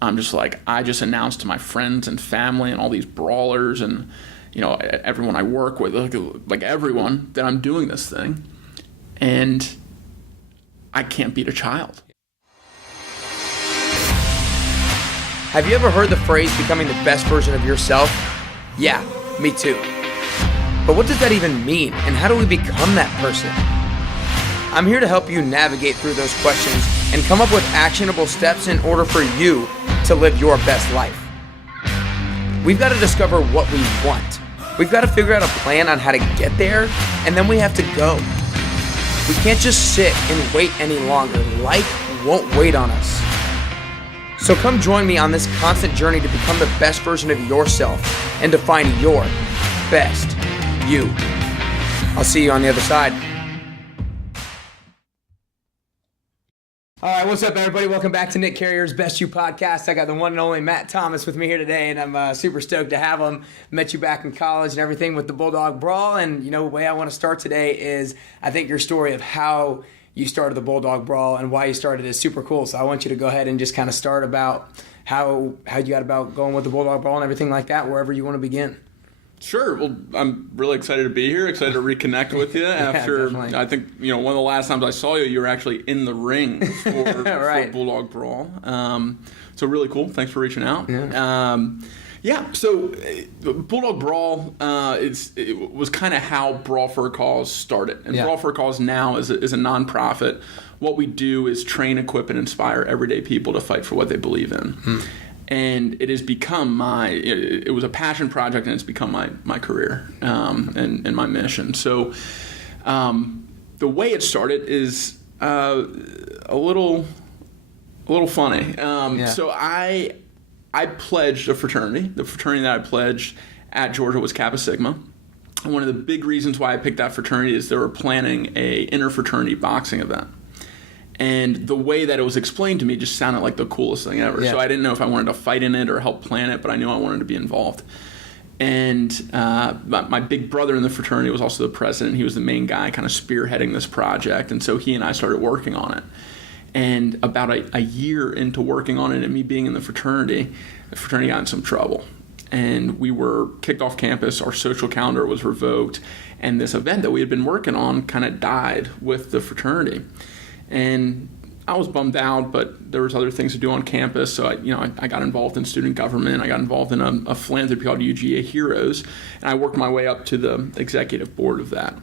I'm just like, I just announced to my friends and family and all these brawlers and, everyone I work with, like everyone, that I'm doing this thing. And I can't beat a child. Have you ever heard the phrase becoming the best version of yourself? Yeah, me too. But what does that even mean, and how do we become that person? I'm here to help you navigate through those questions and come up with actionable steps in order for you to live your best life. We've got to discover what we want. We've got to figure out a plan on how to get there, and then we have to go. We can't just sit and wait any longer. Life won't wait on us. So come join me on this constant journey to become the best version of yourself and to find your best you. I'll see you on the other side. All right, what's up, everybody? Welcome back to Nick Carrier's Best You podcast. I got the one and only Matt Thomas with me here today, and I'm super stoked to have him. Met you back in college and everything with the Bulldog Brawl, and the way I want to start today is I think your story of how you started the Bulldog Brawl and why you started is super cool. So I want you to go ahead and just kind of start about how you got about going with the Bulldog Brawl and everything like that, wherever you want to begin. Sure. Well, I'm really excited to be here, excited to reconnect with you after, I think, one of the last times I saw you, you were actually in the ring for, right. for Bulldog Brawl. So really cool. Thanks for reaching out. Yeah. So Bulldog Brawl it was kind of how Brawl for a Cause started. And Brawl for a Cause now is a nonprofit. What we do is train, equip, and inspire everyday people to fight for what they believe in. And it has become it was a passion project, and it's become my career and my mission. So the way it started is a little funny. So I pledged a fraternity. The fraternity that I pledged at Georgia was Kappa Sigma. And one of the big reasons why I picked that fraternity is they were planning a interfraternity boxing event. And the way that it was explained to me just sounded like the coolest thing ever. So I didn't know if I wanted to fight in it or help plan it, but I knew I wanted to be involved. And my big brother in the fraternity was also the president. He was the main guy kind of spearheading this project. And so he and I started working on it. And about a year into working on it and me being in the fraternity got in some trouble. And we were kicked off campus, our social calendar was revoked, and this event that we had been working on kind of died with the fraternity. And I was bummed out, but there was other things to do on campus, so I got involved in student government. I got involved in a philanthropy called UGA Heroes, and I worked my way up to the executive board of that.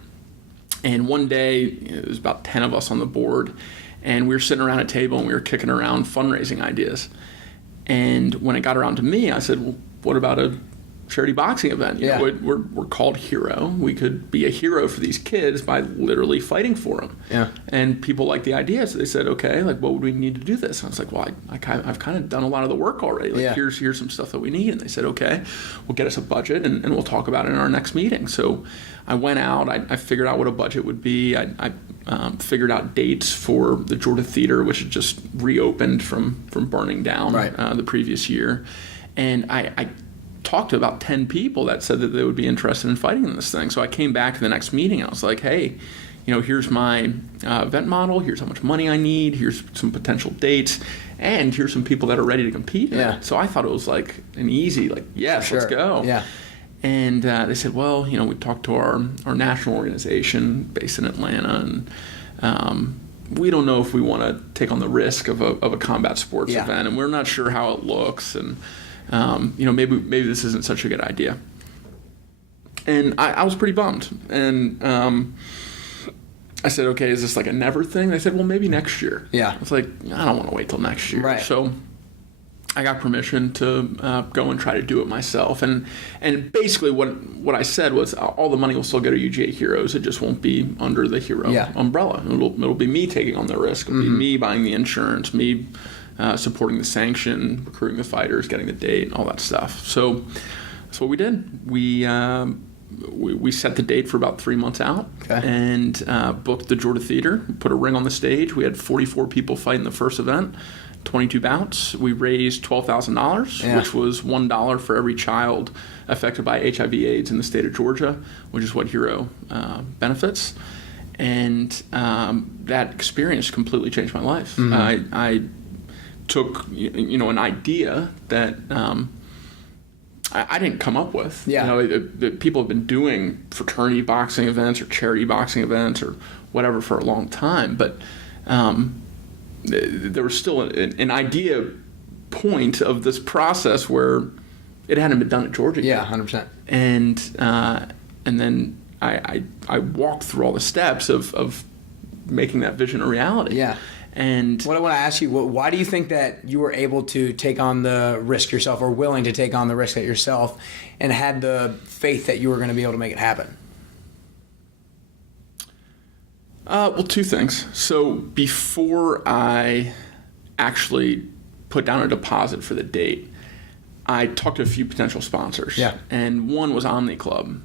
And one day, it was about 10 of us on the board, and we were sitting around a table and we were kicking around fundraising ideas. And when it got around to me, I said, well, what about a charity boxing event? We're called Hero. We could be a hero for these kids by literally fighting for them. And people liked the idea, so they said, okay, like, what would we need to do this? And I was like, well, I've kind of done a lot of the work already. Like, here's some stuff that we need. And they said, okay, we'll get us a budget and we'll talk about it in our next meeting. So I went out, I figured out what a budget would be. I figured out dates for the Georgia Theater, which had just reopened from burning down the previous year. And I talked to about 10 people that said that they would be interested in fighting in this thing. So I came back to the next meeting and I was like, hey, here's my event model, here's how much money I need, here's some potential dates, and here's some people that are ready to compete in it. So I thought it was like an easy, yes, let's go. And they said, well, we talked to our national organization based in Atlanta, and we don't know if we want to take on the risk of a combat sports event, and we're not sure how it looks, and maybe this isn't such a good idea. And I was pretty bummed. And I said, okay, is this like a never thing? They said, well, maybe next year. I was like, I don't want to wait till next year. So I got permission to go and try to do it myself. And basically what I said was all the money will still go to UGA Heroes. It just won't be under the Hero umbrella. It'll be me taking on the risk. It'll be me buying the insurance, me supporting the sanction, recruiting the fighters, getting the date, all that stuff. So that's what we did. We set the date for about 3 months out and booked the Georgia Theater, put a ring on the stage. We had 44 people fight in the first event, 22 bouts. We raised $12,000, which was $1 for every child affected by HIV/AIDS in the state of Georgia, which is what Hero benefits. And that experience completely changed my life. I took an idea that I didn't come up with. Yeah. That people have been doing fraternity boxing events or charity boxing events or whatever for a long time, but there was still an idea point of this process where it hadn't been done at Georgia yet. Yeah, 100%. And then I walked through all the steps of making that vision a reality. Yeah. And what I want to ask you, why do you think that you were able to take on the risk yourself, or willing to take on the risk at yourself, and had the faith that you were going to be able to make it happen? Well, two things. So before I actually put down a deposit for the date, I talked to a few potential sponsors. Yeah. And one was Omni Club.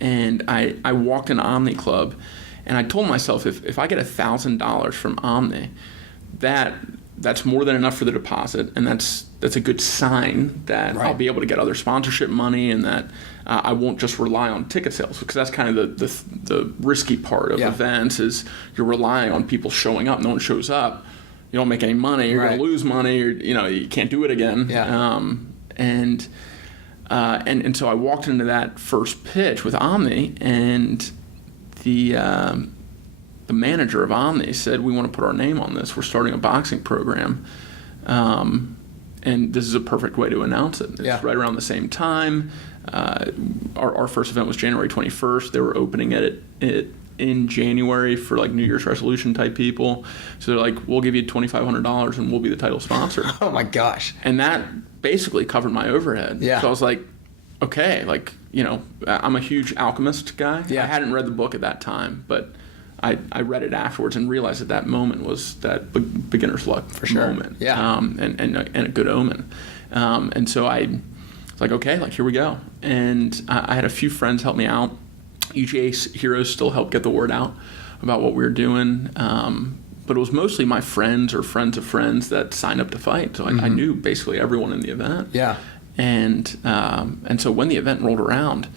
And I walked into Omni Club, and I told myself, if I get $1,000 from Omni, that's more than enough for the deposit, and that's a good sign that Right. I'll be able to get other sponsorship money, and that I won't just rely on ticket sales, because that's kind of the risky part of events is you're relying on people showing up. No one shows up, you don't make any money. You're going to lose money, or you can't do it again. Yeah. And so I walked into that first pitch with Omni, and the manager of Omni said, "We want to put our name on this. We're starting a boxing program, and this is a perfect way to announce it." It's right around the same time. Our first event was January 21st. They were opening it in January for like New Year's resolution type people. So they're like, "We'll give you $2,500 and we'll be the title sponsor." Oh my gosh. And that basically covered my overhead. Yeah. So I was like, okay, I'm a huge Alchemist guy. Yeah. I hadn't read the book at that time, but I read it afterwards and realized that moment was that beginner's luck moment. Yeah. And a good omen. And so I was like, okay, here we go. And I had a few friends help me out. UGA Heroes still helped get the word out about what we were doing. But it was mostly my friends or friends of friends that signed up to fight. So I knew basically everyone in the event. Yeah. And so when the event rolled around,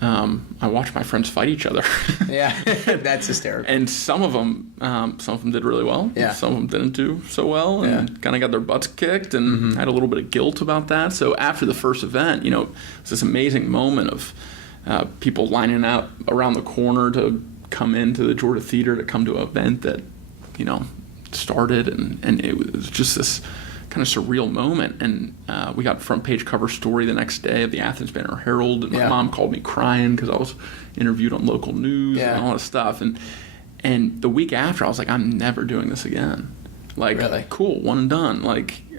I watched my friends fight each other. Yeah, that's hysterical. And some of them did really well. Yeah. Some of them didn't do so well, and kind of got their butts kicked, and had a little bit of guilt about that. So after the first event, it was this amazing moment of people lining out around the corner to come into the Georgia Theater to come to an event that, started, and it was just this kind of surreal moment. And we got front page cover story the next day of the Athens Banner Herald, and my mom called me crying because I was interviewed on local news and all this stuff. And the week after, I was like, I'm never doing this again. Really? Cool, one and done.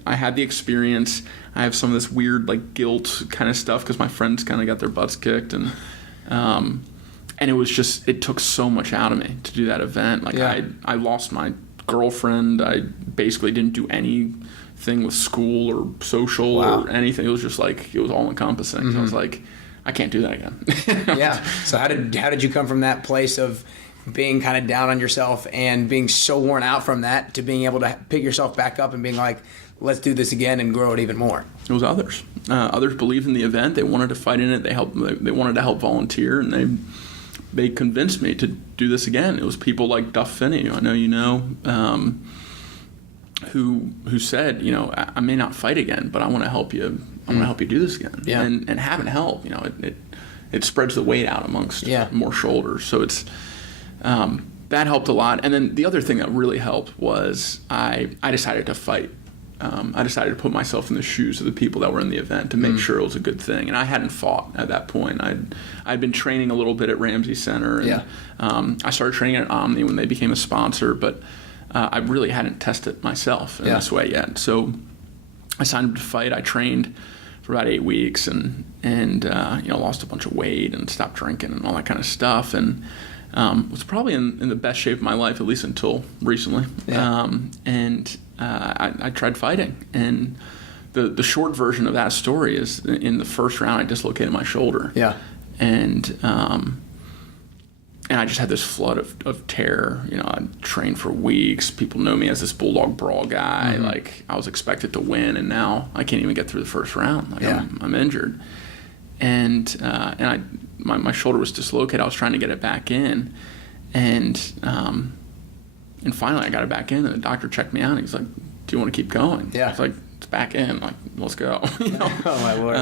I had the experience. I have some of this weird guilt kind of stuff because my friends kind of got their butts kicked, and it was just, it took so much out of me to do that event. I lost my girlfriend. I basically didn't do anything with school or social or anything. It was just it was all encompassing. So I was like, I can't do that again. Yeah. So how did you come from that place of being kind of down on yourself and being so worn out from that to being able to pick yourself back up and being like, let's do this again and grow it even more? It was others. Others believed in the event. They wanted to fight in it. They wanted to help volunteer, and they convinced me to do this again. It was people like Duff Finney, who I know you know, who said, I may not fight again, but I want to help you. I want to help you do this again. Yeah. And having help, it spreads the weight out amongst more shoulders. So it's that helped a lot. And then the other thing that really helped was I decided to fight. I decided to put myself in the shoes of the people that were in the event to make sure it was a good thing. And I hadn't fought at that point. I'd been training a little bit at Ramsey Center. And, I started training at Omni when they became a sponsor, but I really hadn't tested myself in this way yet. So I signed up to fight. I trained for about 8 weeks and lost a bunch of weight and stopped drinking and all that kind of stuff. And was probably in the best shape of my life, at least until recently. Yeah. I tried fighting, and the short version of that story is in the first round I dislocated my shoulder. Yeah. And I just had this flood of terror. I trained for weeks. People know me as this Bulldog Brawl guy. I was expected to win, and now I can't even get through the first round. I'm injured, and my shoulder was dislocated. I was trying to get it back in, and finally I got it back in, and the doctor checked me out, and he's like, do you want to keep going? Yeah. It's like, it's back in. Like, let's go. You know? Oh, my Lord.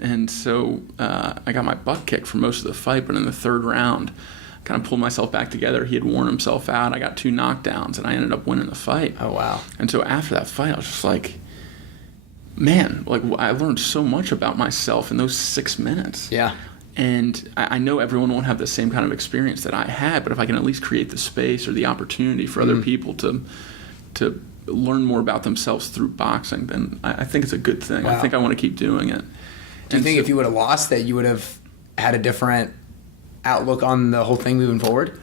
And so I got my butt kicked for most of the fight, but in the third round, I kind of pulled myself back together. He had worn himself out. I got 2 knockdowns, and I ended up winning the fight. Oh, wow. And so after that fight, I was just like, man, like I learned so much about myself in those 6 minutes. Yeah. And I know everyone won't have the same kind of experience that I had, but if I can at least create the space or the opportunity for other people to learn more about themselves through boxing, then I think it's a good thing. Wow. I think I want to keep doing it. Do you think if you would have lost that you would have had a different outlook on the whole thing moving forward?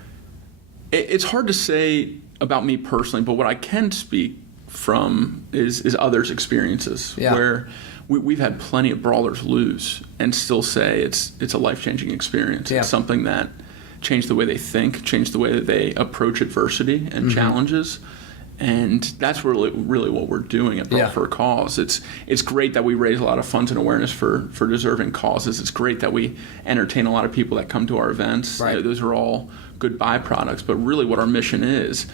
It's hard to say about me personally, but what I can speak from is others' experiences, where we've had plenty of brawlers lose and still say it's a life-changing experience. It's something that changed the way they think, changed the way that they approach adversity and challenges. And that's really what we're doing at Brawl for a Cause. It's great that we raise a lot of funds and awareness for deserving causes. It's great that we entertain a lot of people that come to our events. Right. Those are all good byproducts. But really what our mission is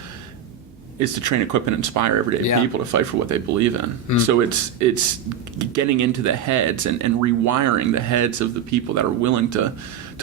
to train, equip, and inspire everyday people to fight for what they believe in. So it's getting into the heads and rewiring the heads of the people that are willing to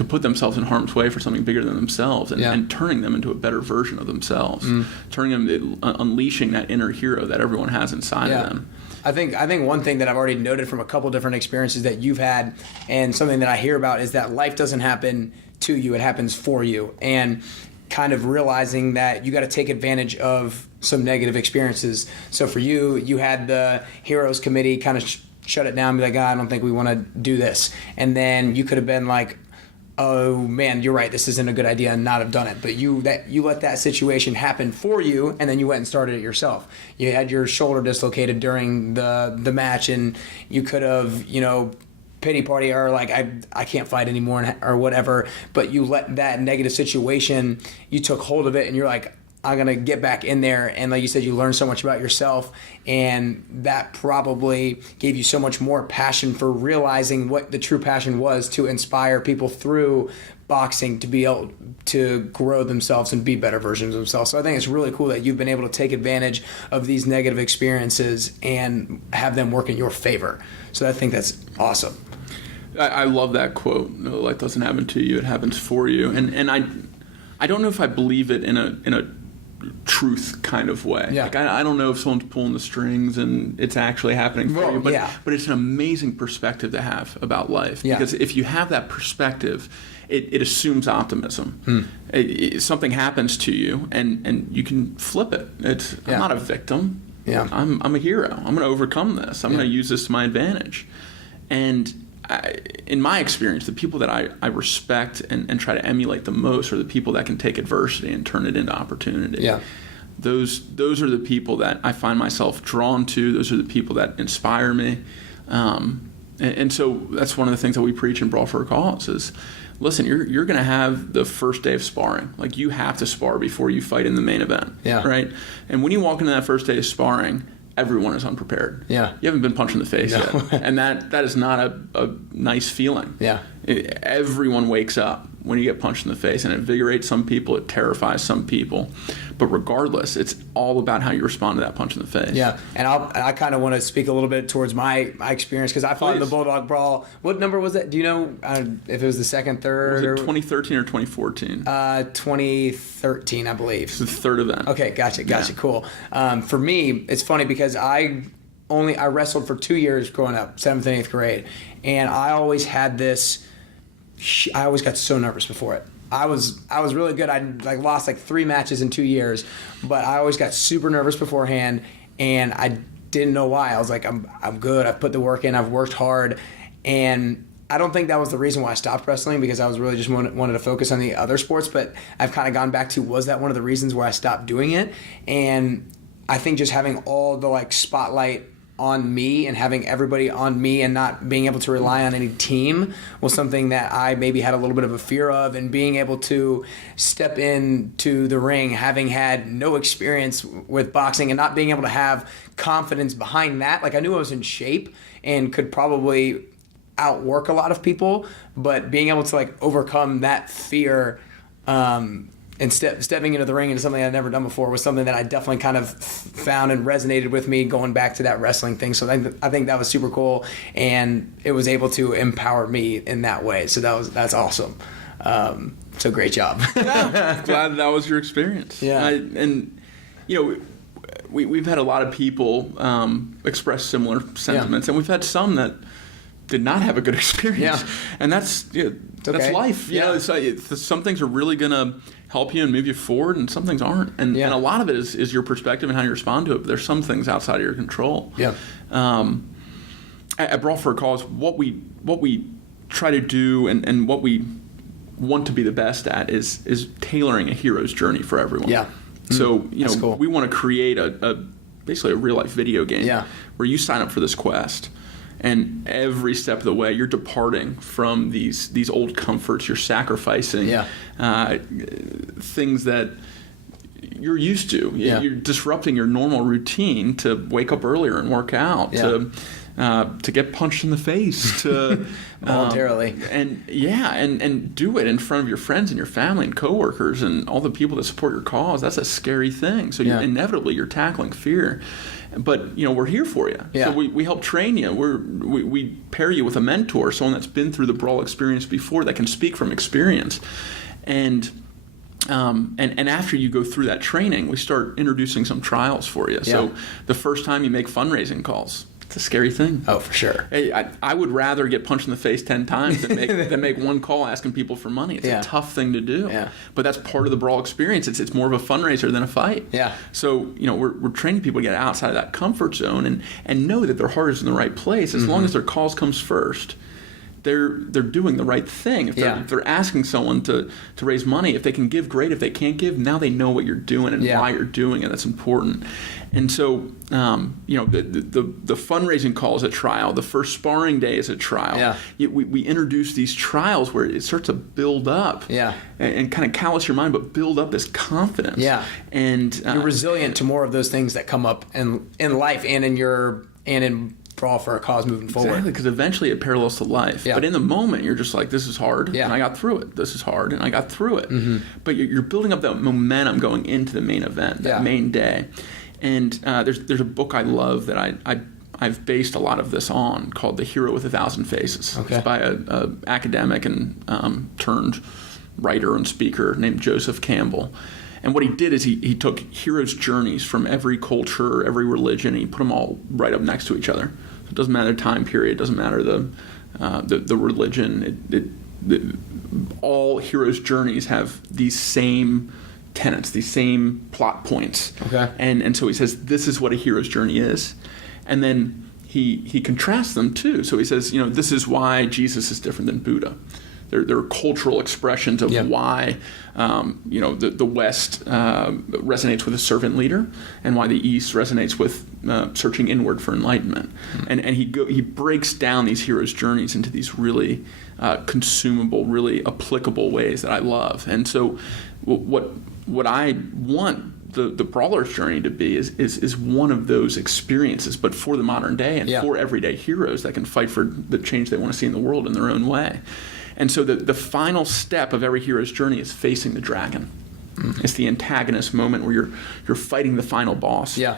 put themselves in harm's way for something bigger than themselves, and turning them into a better version of themselves, turning them, unleashing that inner hero that everyone has inside of them. I think one thing that I've already noted from a couple different experiences that you've had, and something that I hear about, is that life doesn't happen to you, it happens for you. And kind of realizing that you got to take advantage of some negative experiences. So for you, you had the Heroes Committee kind of shut it down, be like, I don't think we want to do this. And then you could have been like, oh man, you're right, this isn't a good idea, and not have done it. But you let that situation happen for you, and then you went and started it yourself. You had your shoulder dislocated during the match, and you could have, pity party or like I can't fight anymore or whatever, but you let that negative situation, you took hold of it, and you're like, I'm gonna get back in there. And like you said, you learned so much about yourself, and that probably gave you so much more passion for realizing what the true passion was, to inspire people through boxing to be able to grow themselves and be better versions of themselves. So I think it's really cool that you've been able to take advantage of these negative experiences and have them work in your favor. So I think that's awesome. I love that quote. No, life doesn't happen to you; it happens for you. And I don't know if I believe it in a truth kind of way. Yeah. Like I don't know if someone's pulling the strings and it's actually happening for you. But it's an amazing perspective to have about life. Yeah. Because if you have that perspective, it assumes optimism. Something happens to you, and you can flip it. I'm not a victim. Yeah. I'm a hero. I'm going to overcome this. I'm going to use this to my advantage. And in my experience, the people that I respect and try to emulate the most are the people that can take adversity and turn it into opportunity. Yeah. Those are the people that I find myself drawn to. Those are the people that inspire me. And so that's one of the things that we preach in Brawl for a Cause is, listen, you're going to have the first day of sparring. Like, you have to spar before you fight in the main event. Yeah. Right? And when you walk into that first day of sparring, everyone is unprepared. Yeah. You haven't been punched in the face yet. And that is not a nice feeling. Yeah. Everyone wakes up when you get punched in the face, and it invigorates some people, it terrifies some people. But regardless, it's all about how you respond to that punch in the face. Yeah, and I kind of want to speak a little bit towards my experience, because I fought in the Bulldog Brawl. What number was that? Do you know if it was the second, third? Was it 2013 or 2014? 2013, I believe. It's the third event. Okay, gotcha, cool. For me, it's funny because I wrestled for 2 years growing up, 7th and 8th grade, and I always had this. I always got so nervous before it. I was really good. I lost 3 matches in 2 years, but I always got super nervous beforehand, and I didn't know why. I was like, I'm good. I've put the work in. I've worked hard, and I don't think that was the reason why I stopped wrestling, because I was really just wanted to focus on the other sports. But I've kind of gone back to, was that one of the reasons why I stopped doing it? And I think just having all the spotlight on me and having everybody on me and not being able to rely on any team was something that I maybe had a little bit of a fear of. And being able to step into the ring, having had no experience with boxing and not being able to have confidence behind that. I knew I was in shape and could probably outwork a lot of people, but being able to overcome that fear and stepping into the ring into something I'd never done before was something that I definitely kind of found and resonated with me going back to that wrestling thing. So I think that was super cool, and it was able to empower me in that way. So that's awesome. So great job. Glad that was your experience. Yeah. And we've had a lot of people express similar sentiments, and we've had some that did not have a good experience. Yeah. And that's that's life. You know, some things are really going to help you and move you forward, and some things aren't. And a lot of it is your perspective and how you respond to it. But there's some things outside of your control. Yeah. At Brawl for a Cause, what we try to do and what we want to be the best at is tailoring a hero's journey for everyone. Yeah. So cool. we want to create basically a real life video game where you sign up for this quest, and every step of the way you're departing from these old comforts. You're sacrificing things that you're used to. You're disrupting your normal routine to wake up earlier and work out, to get punched in the face, to voluntarily, and do it in front of your friends and your family and coworkers and all the people that support your cause. That's a scary thing. So inevitably you're tackling fear, but we're here for you. So we help train you. We pair you with a mentor, someone that's been through the Brawl experience before, that can speak from experience, and after you go through that training, we start introducing some trials for you. So the first time you make fundraising calls, it's a scary thing. Oh, for sure. Hey, I would rather get punched in the face 10 times than make one call asking people for money. It's a tough thing to do. Yeah. But that's part of the Brawl experience. It's more of a fundraiser than a fight. Yeah. So, we're training people to get outside of that comfort zone and know that their heart is in the right place. As long as their cause comes first, they're doing the right thing. If they're asking someone to raise money, if they can give, great. If they can't give, now they know what you're doing and why you're doing it. That's important. And so, the fundraising call is a trial. The first sparring day is a trial. Yeah. We introduce these trials where it starts to build up. Yeah. And kind of callous your mind, but build up this confidence. Yeah. And you're resilient to more of those things that come up in life and in Brawl for a Cause moving forward. Exactly, because eventually it parallels to life. Yeah. But in the moment, you're just like, this is hard, and I got through it. This is hard, and I got through it. Mm-hmm. But you're building up that momentum going into the main event, that main day. And there's a book I love that I've based a lot of this on called The Hero with 1,000 Faces. Okay. It's by a academic and turned writer and speaker named Joseph Campbell. And what he did is he took heroes' journeys from every culture, every religion, and he put them all right up next to each other. So it doesn't matter the time period, it doesn't matter the religion. All heroes' journeys have these same tenets, these same plot points. Okay. And so he says, this is what a hero's journey is. And then he contrasts them too. So he says, this is why Jesus is different than Buddha. They're cultural expressions of why the West resonates with a servant leader, and why the East resonates with searching inward for enlightenment. Mm-hmm. And he breaks down these heroes' journeys into these really consumable, really applicable ways that I love. And so what I want the brawler's journey to be is one of those experiences, but for the modern day and for everyday heroes that can fight for the change they want to see in the world in their own way. And so the final step of every hero's journey is facing the dragon. Mm-hmm. It's the antagonist moment where you're fighting the final boss. Yeah.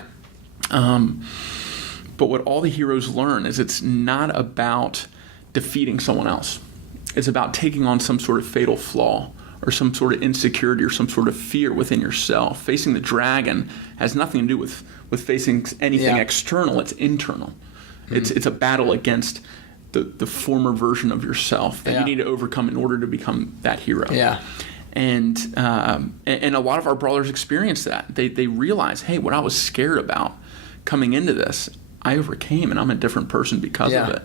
But what all the heroes learn is it's not about defeating someone else. It's about taking on some sort of fatal flaw or some sort of insecurity or some sort of fear within yourself. Facing the dragon has nothing to do with facing anything external. It's internal. Mm-hmm. It's a battle against the former version of yourself that you need to overcome in order to become that hero. Yeah. And a lot of our brawlers experience that. They realize, hey, what I was scared about coming into this, I overcame, and I'm a different person because of it.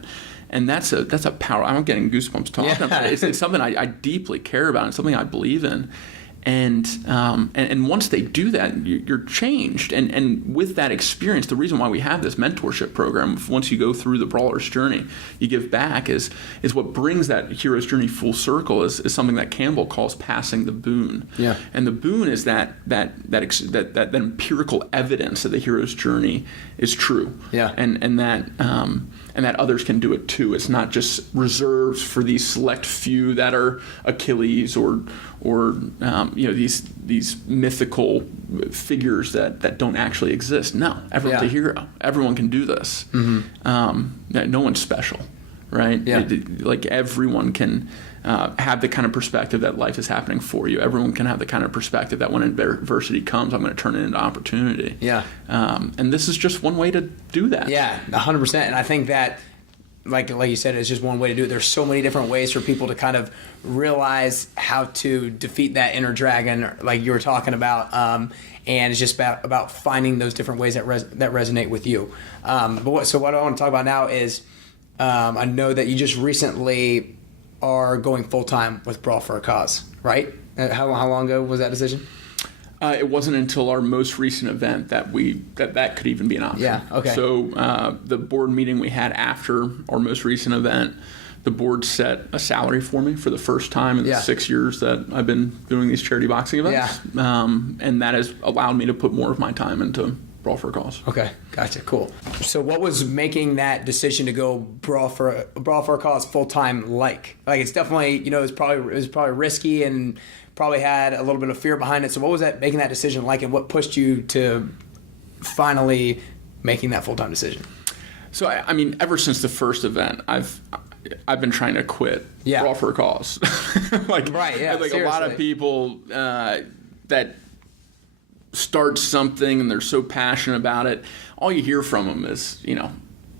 And that's a power. I'm getting goosebumps talking about it. It's something I deeply care about and something I believe in. And once they do that, you're changed. And with that experience, the reason why we have this mentorship program, once you go through the brawler's journey, you give back, is what brings that hero's journey full circle is something that Campbell calls passing the boon. Yeah. And the boon is that empirical evidence that the hero's journey is true. Yeah. And that others can do it too. It's not just reserved for these select few that are Achilles or these mythical figures that don't actually exist. No, everyone's a hero. Everyone can do this. No one's special, right? Like everyone can have the kind of perspective that life is happening for you. Everyone can have the kind of perspective that when adversity comes, I'm going to turn it into opportunity. And this is just one way to do that. 100%. And I think that, like you said, it's just one way to do it. There's so many different ways for people to kind of realize how to defeat that inner dragon, like you were talking about. And it's just about finding those different ways that resonate with you. So what I want to talk about now is, I know that you just recently are going full-time with Brawl for a Cause, right? How long ago was that decision? It wasn't until our most recent event that that could even be an option. So the board meeting we had after our most recent event, the board set a salary for me for the first time in the 6 years that I've been doing these charity boxing events. And that has allowed me to put more of my time into Brawl for a Cause. Okay, gotcha, cool. So what was making that decision to go Brawl for a Cause full time like? Like it's definitely, it was probably risky and probably had a little bit of fear behind it. So what was that making that decision like, and what pushed you to finally making that full time decision? So I mean, ever since the first event, I've been trying to quit Brawl for a Cause. Like seriously. A lot of people that start something and they're so passionate about it, all you hear from them is,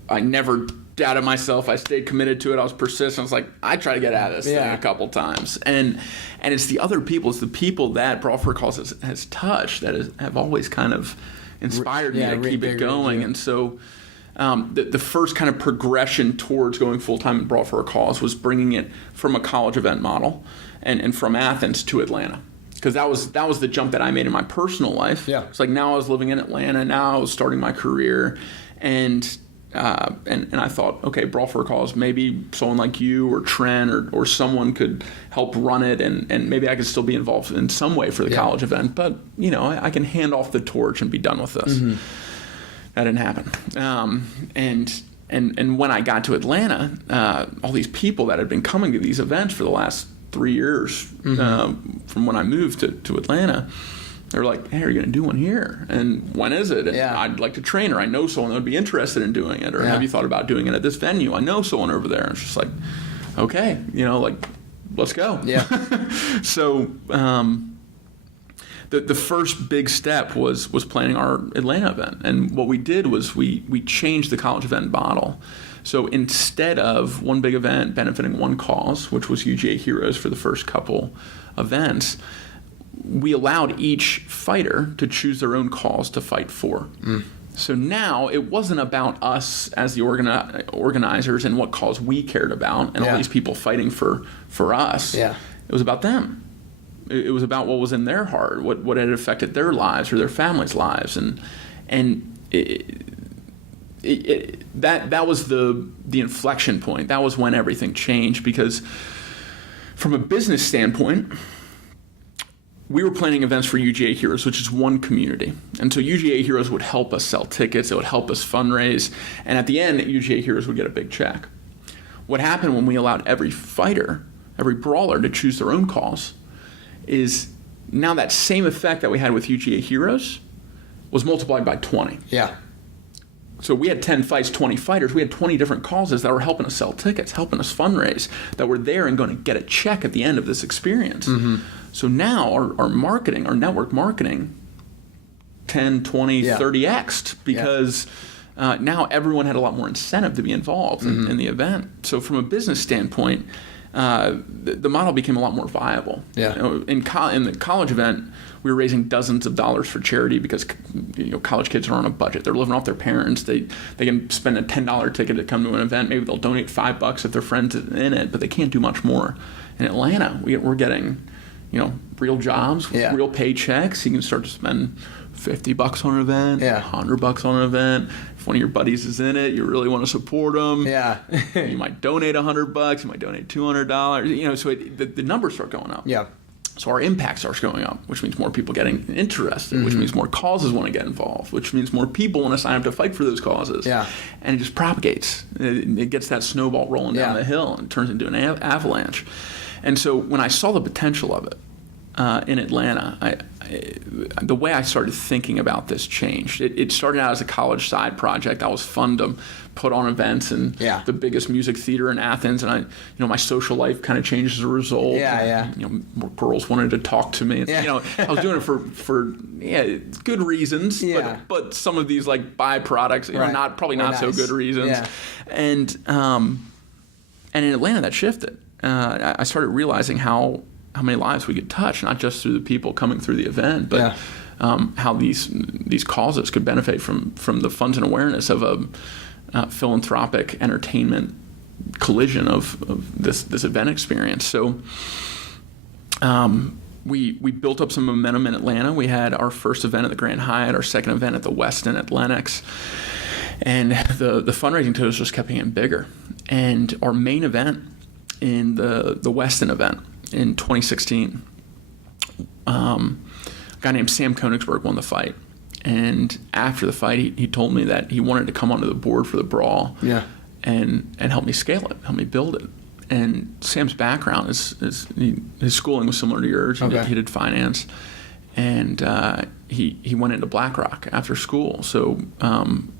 I never doubted myself. I stayed committed to it. I was persistent. I was like, I tried to get out of this thing a couple times. And it's the other people, it's the people that Brawl for a Cause has touched that have always kind of inspired me to keep it going. And so the first kind of progression towards going full-time in Brawl for a Cause was bringing it from a college event model and from Athens to Atlanta. Because that was the jump that I made in my personal life. It's like now I was living in Atlanta. Now I was starting my career, and I thought, okay, Brawl for a Cause. Maybe someone like you or Trent or someone could help run it, and maybe I could still be involved in some way for the college event. But I can hand off the torch and be done with this. That didn't happen. And when I got to Atlanta, all these people that had been coming to these events for the last 3 years from when I moved to Atlanta, they were like, hey, are you going to do one here? And when is it? And I'd like to train, or I know someone that would be interested in doing it, or have you thought about doing it at this venue? I know someone over there. It's just like, okay, let's go. So the first big step was planning our Atlanta event. And what we did was we changed the college event model. So instead of one big event benefiting one cause, which was UGA Heroes for the first couple events, we allowed each fighter to choose their own cause to fight for. So now it wasn't about us as the organizers and what cause we cared about and all these people fighting for us. It was about them. It was about what was in their heart, what had affected their lives or their families' lives. That was the inflection point. That was when everything changed, because from a business standpoint, we were planning events for UGA Heroes, which is one community. And so UGA Heroes would help us sell tickets. It would help us fundraise. And at the end, UGA Heroes would get a big check. What happened when we allowed every fighter, every brawler to choose their own cause is now that same effect that we had with UGA Heroes was multiplied by 20. So we had 10 fights, 20 fighters. We had 20 different causes that were helping us sell tickets, helping us fundraise, that were there and going to get a check at the end of this experience. So now our marketing, our network marketing, 10, 20, 30x'd because now everyone had a lot more incentive to be involved in the event. So from a business standpoint, the model became a lot more viable. In the college event, we were raising dozens of dollars for charity because college kids are on a budget. They're living off their parents. They can spend a $10 ticket to come to an event. Maybe they'll donate $5 if their friends in it, but they can't do much more. In Atlanta, we're getting real jobs, real paychecks. You can start to spend $50 on an event, $100 on an event. If one of your buddies is in it, you really want to support them. You might donate $100. You might donate $200. So the numbers start going up. So our impact starts going up, which means more people getting interested, which means more causes want to get involved, which means more people want to sign up to fight for those causes. And it just propagates. It gets that snowball rolling down the hill and turns into an avalanche. And so when I saw the potential of it, in Atlanta, the way I started thinking about this changed. It started out as a college side project. I was fun to put on events in the biggest music theater in Athens, and my social life kind of changed as a result. More girls wanted to talk to me. I was doing it for good reasons, but some of these like byproducts, not so good reasons. And in Atlanta, that shifted. I started realizing how many lives we could touch, not just through the people coming through the event, but how these causes could benefit from the funds and awareness of a philanthropic entertainment collision of this event experience. So we built up some momentum in Atlanta. We had our first event at the Grand Hyatt, our second event at the Westin at Lenox, and the fundraising totals just kept getting bigger. And our main event in the Westin event in 2016, a guy named Sam Koenigsberg won the fight. And after the fight, he told me that he wanted to come onto the board for the Brawl and help me scale it, help me build it. And Sam's background his schooling was similar to yours. He did finance. And he went into BlackRock after school, so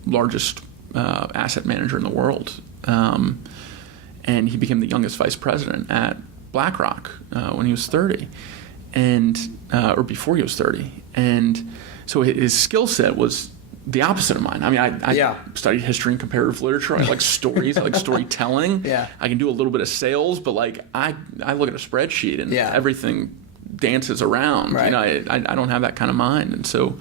largest asset manager in the world. And he became the youngest vice president at BlackRock when he was 30, or before he was 30. And so his skill set was the opposite of mine. I mean, I studied history and comparative literature. I like stories. I like storytelling. I can do a little bit of sales, but like I look at a spreadsheet and everything dances around. Right. I don't have that kind of mind. And so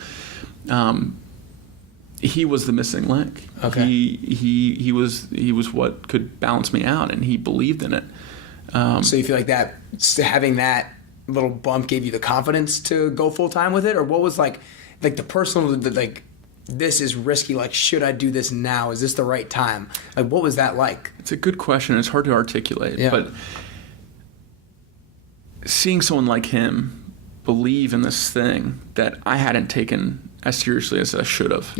he was the missing link. Okay. He was what could balance me out, and he believed in it. So you feel like that having that little bump gave you the confidence to go full time with it, or what was like the personal, like, this is risky, like, should I do this now? Is this the right time? Like, what was that like? It's a good question. It's hard to articulate, but seeing someone like him believe in this thing that I hadn't taken as seriously as I should have.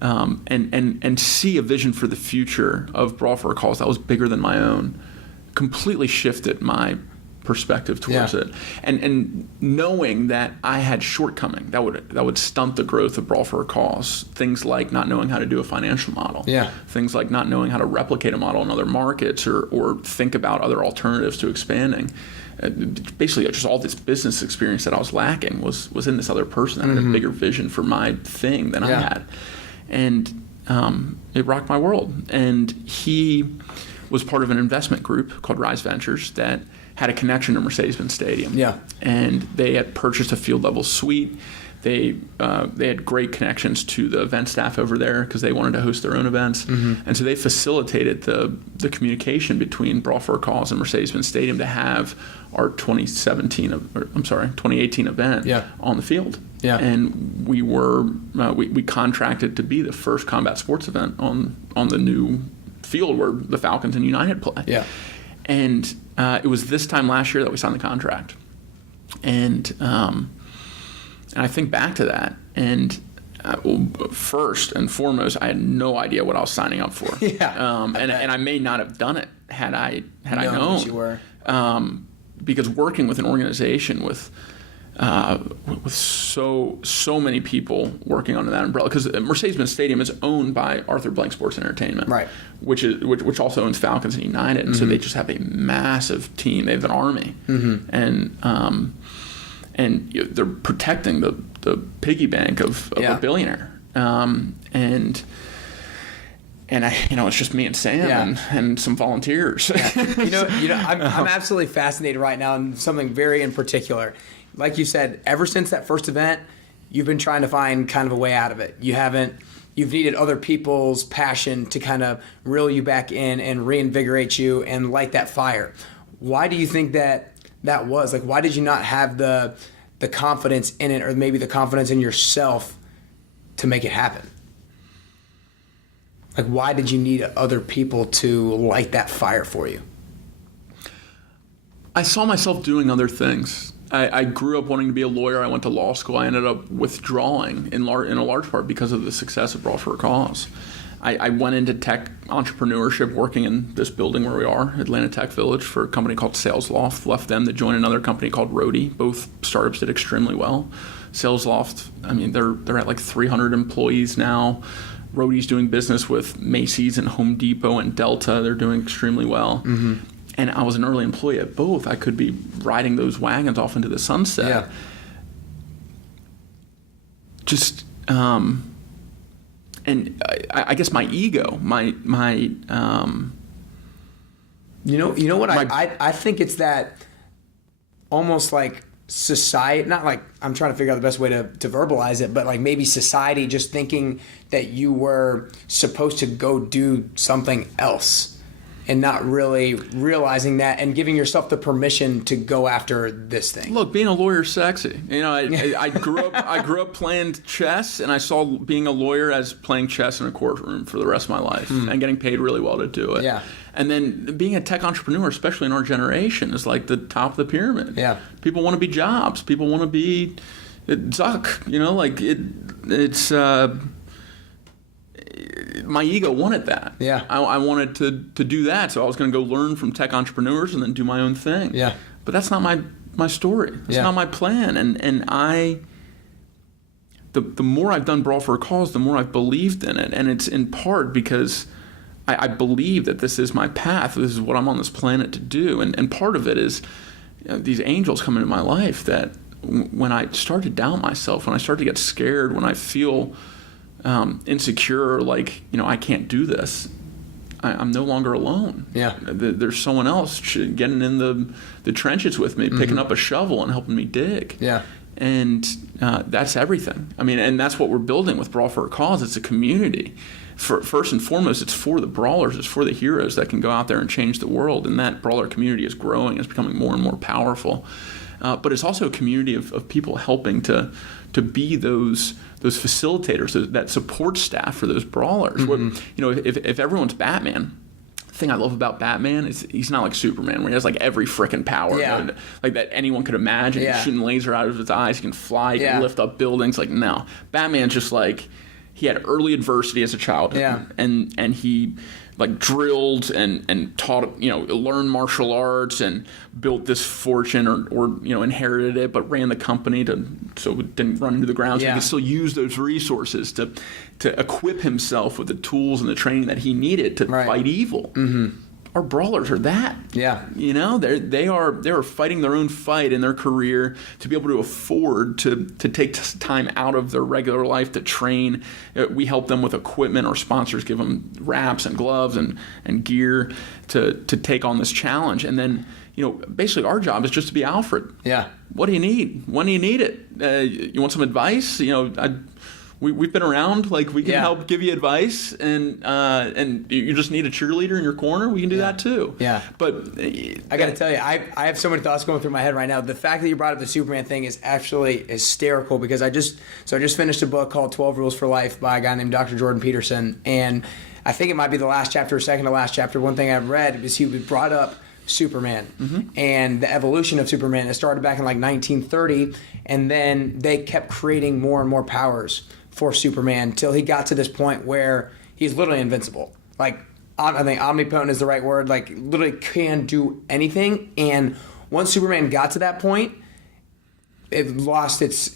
And see a vision for the future of Brawl for a Cause that was bigger than my own completely shifted my perspective towards it. And knowing that I had shortcoming that would stunt the growth of Brawl for a Cause. Things like not knowing how to do a financial model. Things like not knowing how to replicate a model in other markets or think about other alternatives to expanding. Basically, just all this business experience that I was lacking was in this other person that had a bigger vision for my thing than I had. And it rocked my world. And he was part of an investment group called Rise Ventures that had a connection to Mercedes-Benz Stadium. And they had purchased a field-level suite. They had great connections to the event staff over there because they wanted to host their own events. And so they facilitated the communication between Brawl for a Cause and Mercedes-Benz Stadium to have our 2018 event on the field. And we contracted to be the first combat sports event on the new field where the Falcons and United play. And it was this time last year that we signed the contract. And I think back to that, and first and foremost, I had no idea what I was signing up for. And I may not have done it had I known. You were. Because working with an organization with so many people working under that umbrella, because Mercedes-Benz Stadium is owned by Arthur Blank Sports Entertainment, which also owns Falcons and United, and so they just have a massive team. They have an army, and they're protecting the piggy bank of a billionaire, and it's just me and Sam and some volunteers. I'm absolutely fascinated right now in something very in particular. Like you said, ever since that first event, you've been trying to find kind of a way out of it. You've needed other people's passion to kind of reel you back in and reinvigorate you and light that fire. Why do you think that was? Like, why did you not have the confidence in it, or maybe the confidence in yourself to make it happen? Like, why did you need other people to light that fire for you? I saw myself doing other things. I grew up wanting to be a lawyer. I went to law school. I ended up withdrawing in a large part because of the success of Brawl for a Cause. I went into tech entrepreneurship working in this building where we are, Atlanta Tech Village, for a company called SalesLoft. Left them to join another company called Roadie. Both startups did extremely well. SalesLoft, I mean, they're at like 300 employees now. Roadie's doing business with Macy's and Home Depot and Delta. They're doing extremely well. Mm-hmm. And I was an early employee at both. I could be riding those wagons off into the sunset. Yeah. Just, and I guess my ego, my you know what, I think it's that almost like society, not like I'm trying to figure out the best way to verbalize it, but like maybe society just thinking that you were supposed to go do something else and not really realizing that and giving yourself the permission to go after this thing. Look, being a lawyer's sexy. You know, I grew up playing chess, and I saw being a lawyer as playing chess in a courtroom for the rest of my life and getting paid really well to do it. Yeah. And then being a tech entrepreneur, especially in our generation, is like the top of the pyramid. Yeah. People want to be Jobs. People want to be Zuck. You know, like it's my ego wanted that. Yeah. I wanted to do that, so I was going to go learn from tech entrepreneurs and then do my own thing. Yeah. But that's not my story. It's not my plan. And the more I've done Brawl for a Cause, the more I've believed in it. And it's in part because I believe that this is my path. This is what I'm on this planet to do. And part of it is these angels come into my life that when I start to doubt myself, when I start to get scared, when I feel insecure, like, I can't do this, I'm no longer alone. Yeah. There's someone else getting in the trenches with me, picking up a shovel and helping me dig. Yeah. And that's everything. I mean, and that's what we're building with Brawl for a Cause. It's a community. First and foremost, it's for the brawlers. It's for the heroes that can go out there and change the world. And that brawler community is growing. It's becoming more and more powerful. But it's also a community of people helping to be those facilitators, that support staff for those brawlers. Mm-hmm. If everyone's Batman, the thing I love about Batman is he's not like Superman, where he has like every freaking power like that anyone could imagine. Yeah. He's shooting laser out of his eyes. He can fly. He can lift up buildings. Like, no, Batman's just like, he had early adversity as a child. Yeah. And he like drilled and taught, learned martial arts and built this fortune or inherited it, but ran the company so it didn't run into the ground. So he could still use those resources to equip himself with the tools and the training that he needed to fight evil. Mm-hmm. Our brawlers are that. Yeah. They are fighting their own fight in their career to be able to afford to take time out of their regular life to train. We help them with equipment. Our sponsors give them wraps and gloves and gear to take on this challenge. And then, basically our job is just to be Alfred. Yeah. What do you need? When do you need it? You want some advice? We've been around, like we can help give you advice, and you just need a cheerleader in your corner. We can do that too. Yeah. But I got to tell you, I have so many thoughts going through my head right now. The fact that you brought up the Superman thing is actually hysterical because I just finished a book called 12 Rules for Life by a guy named Dr. Jordan Peterson, and I think it might be the last chapter or second to last chapter. One thing I've read is he brought up Superman and the evolution of Superman. It started back in like 1930, and then they kept creating more and more powers for Superman till he got to this point where he's literally invincible. Like, I think omnipotent is the right word. Like, literally can do anything. And once Superman got to that point, it lost its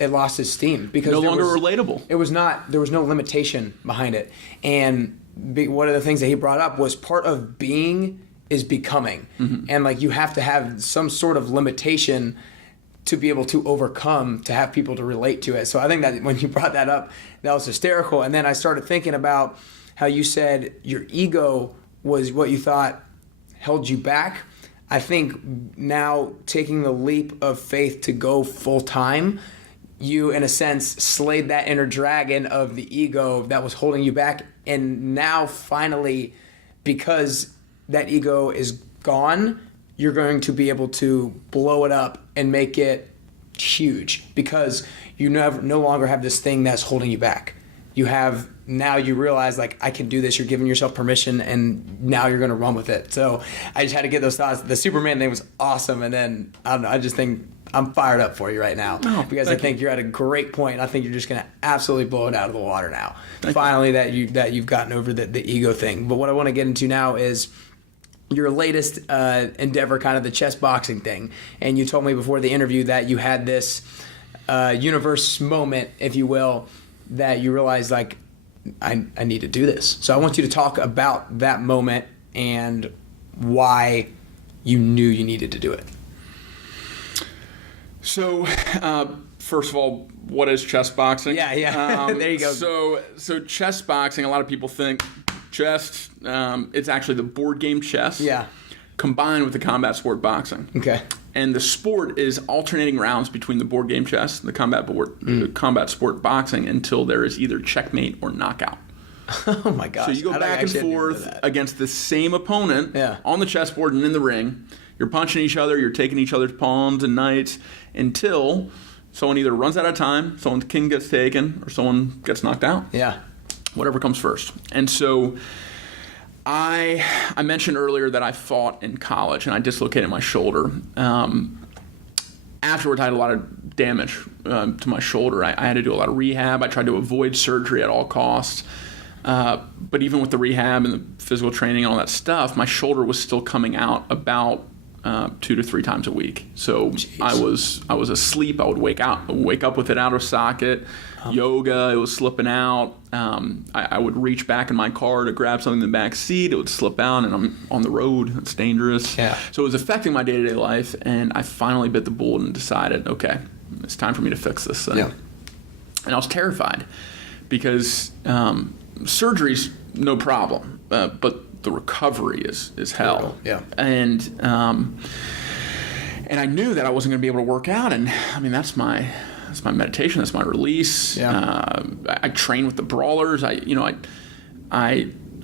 steam because no longer relatable. There was no limitation behind it. And one of the things that he brought up was part of being is becoming, and like you have to have some sort of limitation to be able to overcome, to have people to relate to it. So I think that when you brought that up, that was hysterical. And then I started thinking about how you said your ego was what you thought held you back. I think now taking the leap of faith to go full time, you in a sense slayed that inner dragon of the ego that was holding you back. And now finally, because that ego is gone, you're going to be able to blow it up and make it huge because you no longer have this thing that's holding you back. Now you realize, like, I can do this. You're giving yourself permission, and now you're going to run with it. So I just had to get those thoughts. The Superman thing was awesome, and then, I don't know, I just think I'm fired up for you right now because I think you're at a great point. I think you're just going to absolutely blow it out of the water now. Finally, that you've gotten over the ego thing. But what I want to get into now is your latest endeavor, kind of the chess boxing thing. And you told me before the interview that you had this universe moment, if you will, that you realized, like, I need to do this. So I want you to talk about that moment and why you knew you needed to do it. So, first of all, what is chess boxing? Yeah. There you go. So chess boxing, a lot of people think chess, it's actually the board game chess combined with the combat sport boxing. Okay. And the sport is alternating rounds between the board game chess and the combat sport boxing until there is either checkmate or knockout. Oh my gosh. So you go back and forth against the same opponent on the chessboard and in the ring. You're punching each other, you're taking each other's pawns and knights until someone either runs out of time, someone's king gets taken, or someone gets knocked out. Yeah. Whatever comes first. And so I mentioned earlier that I fought in college and I dislocated my shoulder. Afterwards, I had a lot of damage to my shoulder. I had to do a lot of rehab. I tried to avoid surgery at all costs. But even with the rehab and the physical training and all that stuff, my shoulder was still coming out about 2 to 3 times a week. So jeez. I was asleep. I would wake up with it out of socket. Yoga, it was slipping out. I would reach back in my car to grab something in the back seat. It would slip out, and I'm on the road. It's dangerous. Yeah. So it was affecting my day-to-day life, and I finally bit the bullet and decided, okay, it's time for me to fix this thing. Yeah. And I was terrified because surgery's no problem, but the recovery is hell. Yeah. And I knew that I wasn't going to be able to work out, and I mean that's my meditation, that's my release. Yeah. I train with the brawlers. I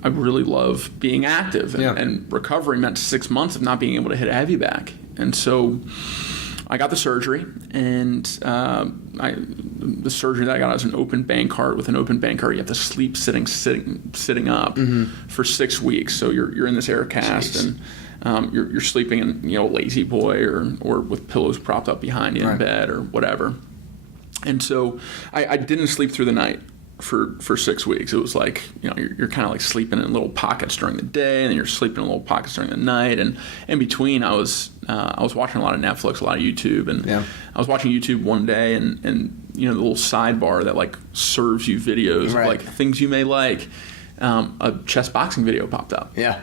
really love being active, and recovery meant 6 months of not being able to hit a heavy back, and so I got the surgery, and the surgery that I got was an open bank heart. With an open bank heart, you have to sleep sitting up for 6 weeks. So you're in this air cast, and you're sleeping in a lazy boy or with pillows propped up behind you in bed or whatever. And so I didn't sleep through the night for 6 weeks. It was like you're kind of like sleeping in little pockets during the day, and then you're sleeping in little pockets during the night. And in between, I was watching a lot of Netflix, a lot of YouTube, and I was watching YouTube one day, and the little sidebar that like serves you videos of like things you may like. A chess boxing video popped up. Yeah.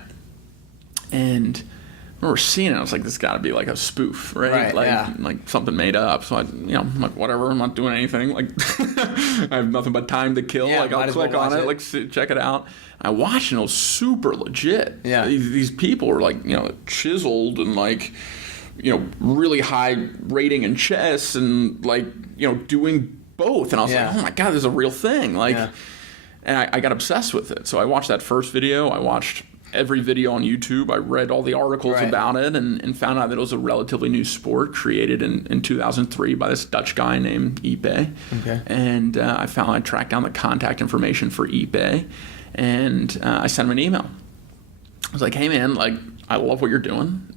And I remember seeing it. I was like, this got to be like a spoof, right? Like something made up. So I'm like, whatever. I'm not doing anything. Like, I have nothing but time to kill. Like, I'll click on it. Like, check it out. I watched, and it was super legit. Yeah. These people were like, chiseled and like, really high rating in chess and like, doing both. And I was like, oh my God, this is a real thing. Like, and I got obsessed with it. So I watched that first video. I watched every video on YouTube. I read all the articles about it and found out that it was a relatively new sport created in 2003 by this Dutch guy named Ipe. Okay. And I tracked down the contact information for Ipe, and I sent him an email. I was like, hey man, like, I love what you're doing.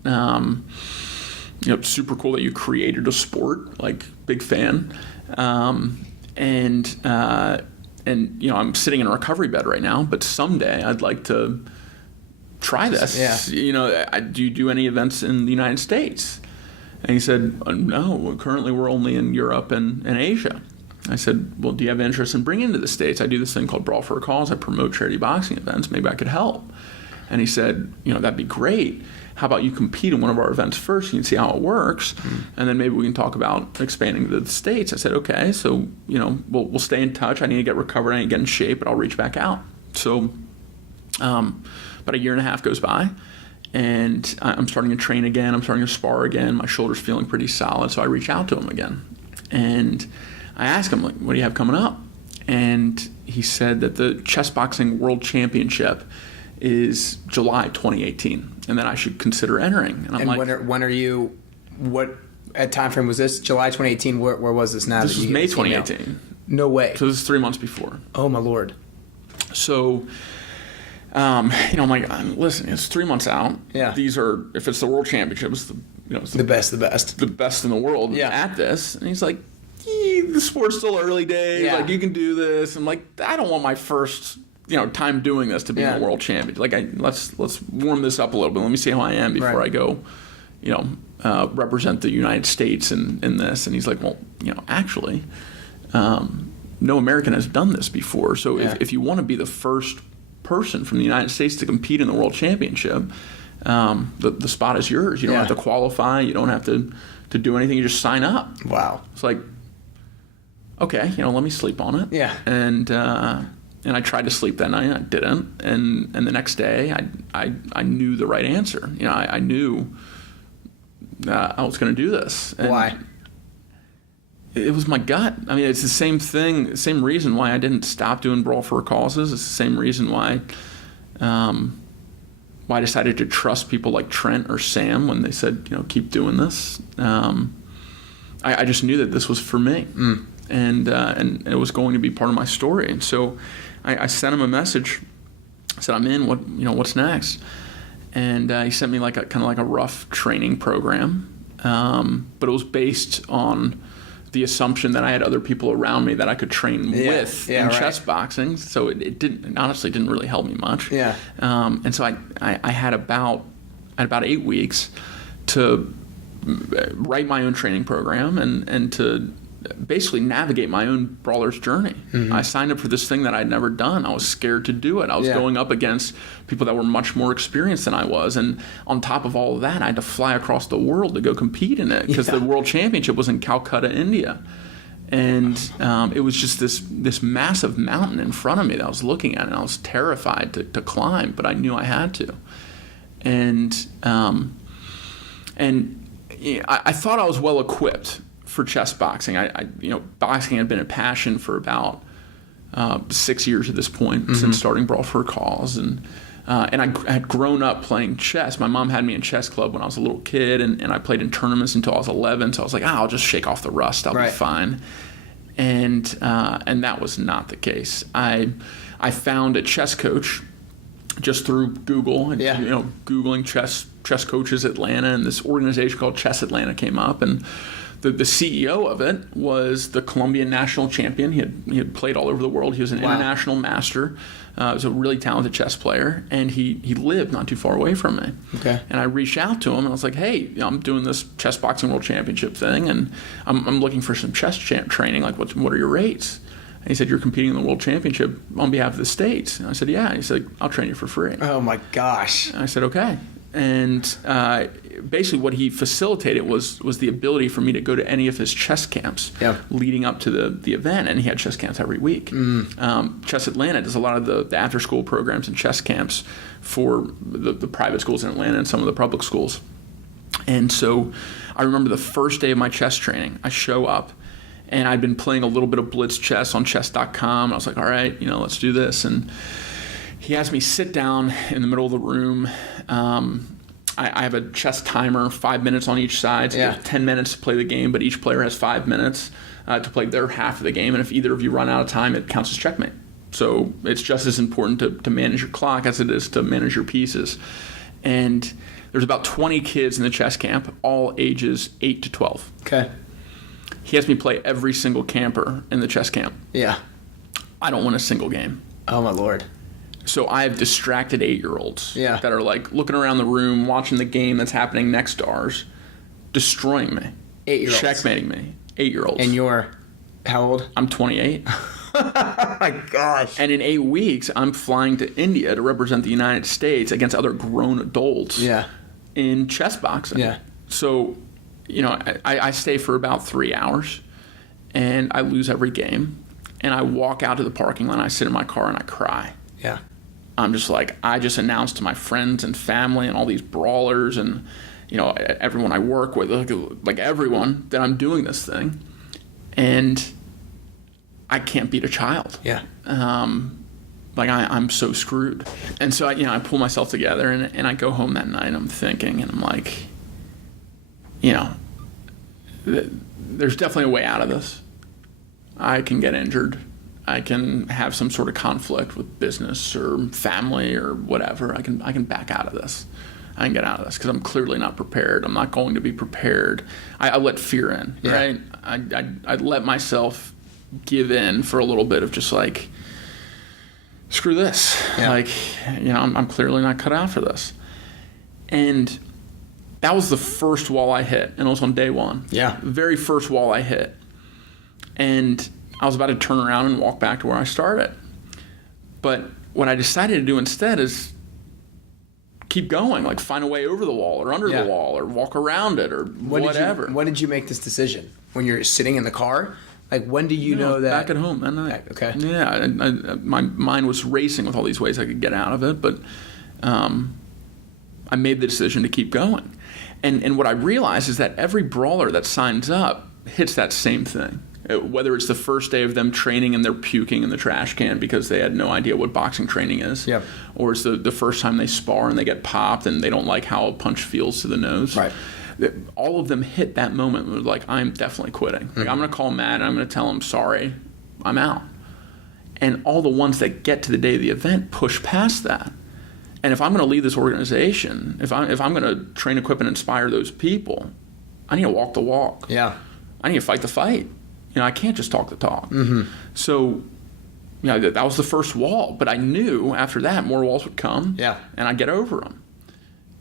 It's super cool that you created a sport, like, big fan. And I'm sitting in a recovery bed right now, but someday I'd like to try this. Yeah. Do you do any events in the United States? And he said, no, currently we're only in Europe and Asia. I said, well, do you have interest in bringing it to the States? I do this thing called Brawl for a Cause. I promote charity boxing events. Maybe I could help. And he said, that'd be great. How about you compete in one of our events first? You can see how it works. And then maybe we can talk about expanding to the States. I said, okay, so, we'll stay in touch. I need to get recovered. I need to get in shape, but I'll reach back out. So, about a year and a half goes by, and I'm starting to train again. I'm starting to spar again. My shoulder's feeling pretty solid, so I reach out to him again. And I ask him, like, what do you have coming up? And he said that the Chess Boxing World Championship is July 2018, and that I should consider entering. And I'm like, when are you, what time frame was this? July 2018, where was this now? This was May 2018. No way. So this is 3 months before. Oh, my Lord. So... I'm like, listen, it's 3 months out. Yeah. These are, if it's the World Championship, it's the the best in the world at this. And he's like, the sport's still early days. Like, you can do this. I'm like, I don't want my first time doing this to be a world champion. Like, let's warm this up a little bit. Let me see how I am before I go, represent the United States in this. And he's like, well, actually, no American has done this before. So if you want to be the first person from the United States to compete in the World Championship, the spot is yours. You don't have to qualify. You don't have to do anything. You just sign up. Wow. It's like, okay, let me sleep on it. Yeah. And I tried to sleep that night. I didn't. And the next day, I knew the right answer. I knew I was going to do this. And why? It was my gut. I mean, it's the same thing, same reason why I didn't stop doing Brawl for Causes. It's the same reason why I decided to trust people like Trent or Sam when they said, keep doing this. I just knew that this was for me, and it was going to be part of my story. And so I sent him a message. I said, I'm in. What's next? And he sent me like a rough training program, but it was based on the assumption that I had other people around me that I could train with in chess boxing. So it honestly didn't really help me much. Yeah. And so I had about 8 weeks to write my own training program and to basically navigate my own brawler's journey. I signed up for this thing that I'd never done. I was scared to do it. I was going up against people that were much more experienced than I was. And on top of all of that, I had to fly across the world to go compete in it because the World Championship was in Calcutta, India. And it was just this massive mountain in front of me that I was looking at, and I was terrified to climb, but I knew I had to. And I thought I was well equipped for chess boxing. Boxing had been a passion for about 6 years at this point since starting Brawl for a Cause, and I had grown up playing chess. My mom had me in chess club when I was a little kid, and I played in tournaments until I was 11. So I was like, I'll just shake off the rust. I'll be fine. And that was not the case. I found a chess coach just through Google, and Googling chess coaches Atlanta, and this organization called Chess Atlanta came up, and the CEO of it was the Colombian national champion. He had played all over the world. He was an international master. He was a really talented chess player, and he lived not too far away from me. Okay. And I reached out to him, and I was like, hey, I'm doing this chess boxing world championship thing, and I'm looking for some chess training. Like, what are your rates? And he said, you're competing in the world championship on behalf of the States. And I said, yeah. And he said, I'll train you for free. Oh, my gosh. And I said, okay. And basically what he facilitated was the ability for me to go to any of his chess camps leading up to the event. And he had chess camps every week. Chess Atlanta does a lot of the after-school programs and chess camps for the private schools in Atlanta and some of the public schools. And so I remember the first day of my chess training, I show up, and I'd been playing a little bit of blitz chess on chess.com. I was like, all right, let's do this. And he asked me sit down in the middle of the room. I have a chess timer, 5 minutes on each side. So you have 10 minutes to play the game, but each player has 5 minutes to play their half of the game. And if either of you run out of time, it counts as checkmate. So it's just as important to manage your clock as it is to manage your pieces. And there's about 20 kids in the chess camp, all ages 8 to 12. Okay. He has me play every single camper in the chess camp. Yeah. I don't win a single game. Oh, my Lord. So I have distracted 8-year-olds that are like looking around the room, watching the game that's happening next to ours, destroying me. 8-year-olds. Checkmating me. 8-year-olds. And you're how old? I'm 28. Oh, my gosh. And in 8 weeks, I'm flying to India to represent the United States against other grown adults in chess boxing. Yeah. So, I stay for about 3 hours, and I lose every game. And I walk out to the parking lot, and I sit in my car, and I cry. Yeah. I'm just like, I just announced to my friends and family and all these brawlers and, everyone I work with, like everyone, that I'm doing this thing. And I can't beat a child. Yeah. I'm so screwed. And so, I pull myself together and I go home that night. I'm thinking, and I'm like, there's definitely a way out of this. I can get injured. I can have some sort of conflict with business or family or whatever. I can back out of this. I can get out of this because I'm clearly not prepared. I'm not going to be prepared. I let fear in, right? I let myself give in for a little bit of just like, screw this. Yeah. Like, I'm clearly not cut out for this. And that was the first wall I hit, and it was on day one. Yeah. The very first wall I hit. And I was about to turn around and walk back to where I started. But what I decided to do instead is keep going, like find a way over the wall or under the wall or walk around it or whatever. When did you make this decision? When you're sitting in the car? Like, when do you know that? Back at home that night. Okay. Yeah, my mind was racing with all these ways I could get out of it, but I made the decision to keep going. And what I realized is that every brawler that signs up hits that same thing. Whether it's the first day of them training and they're puking in the trash can because they had no idea what boxing training is, or it's the first time they spar and they get popped and they don't like how a punch feels to the nose. Right. All of them hit that moment where like, I'm definitely quitting. Like, I'm going to call Matt and I'm going to tell him, sorry, I'm out. And all the ones that get to the day of the event push past that. And if I'm going to lead this organization, if I'm going to train, equip, and inspire those people, I need to walk the walk. Yeah. I need to fight the fight. I can't just talk the talk. Mm-hmm. So, that was the first wall. But I knew after that more walls would come. Yeah. And I'd get over them.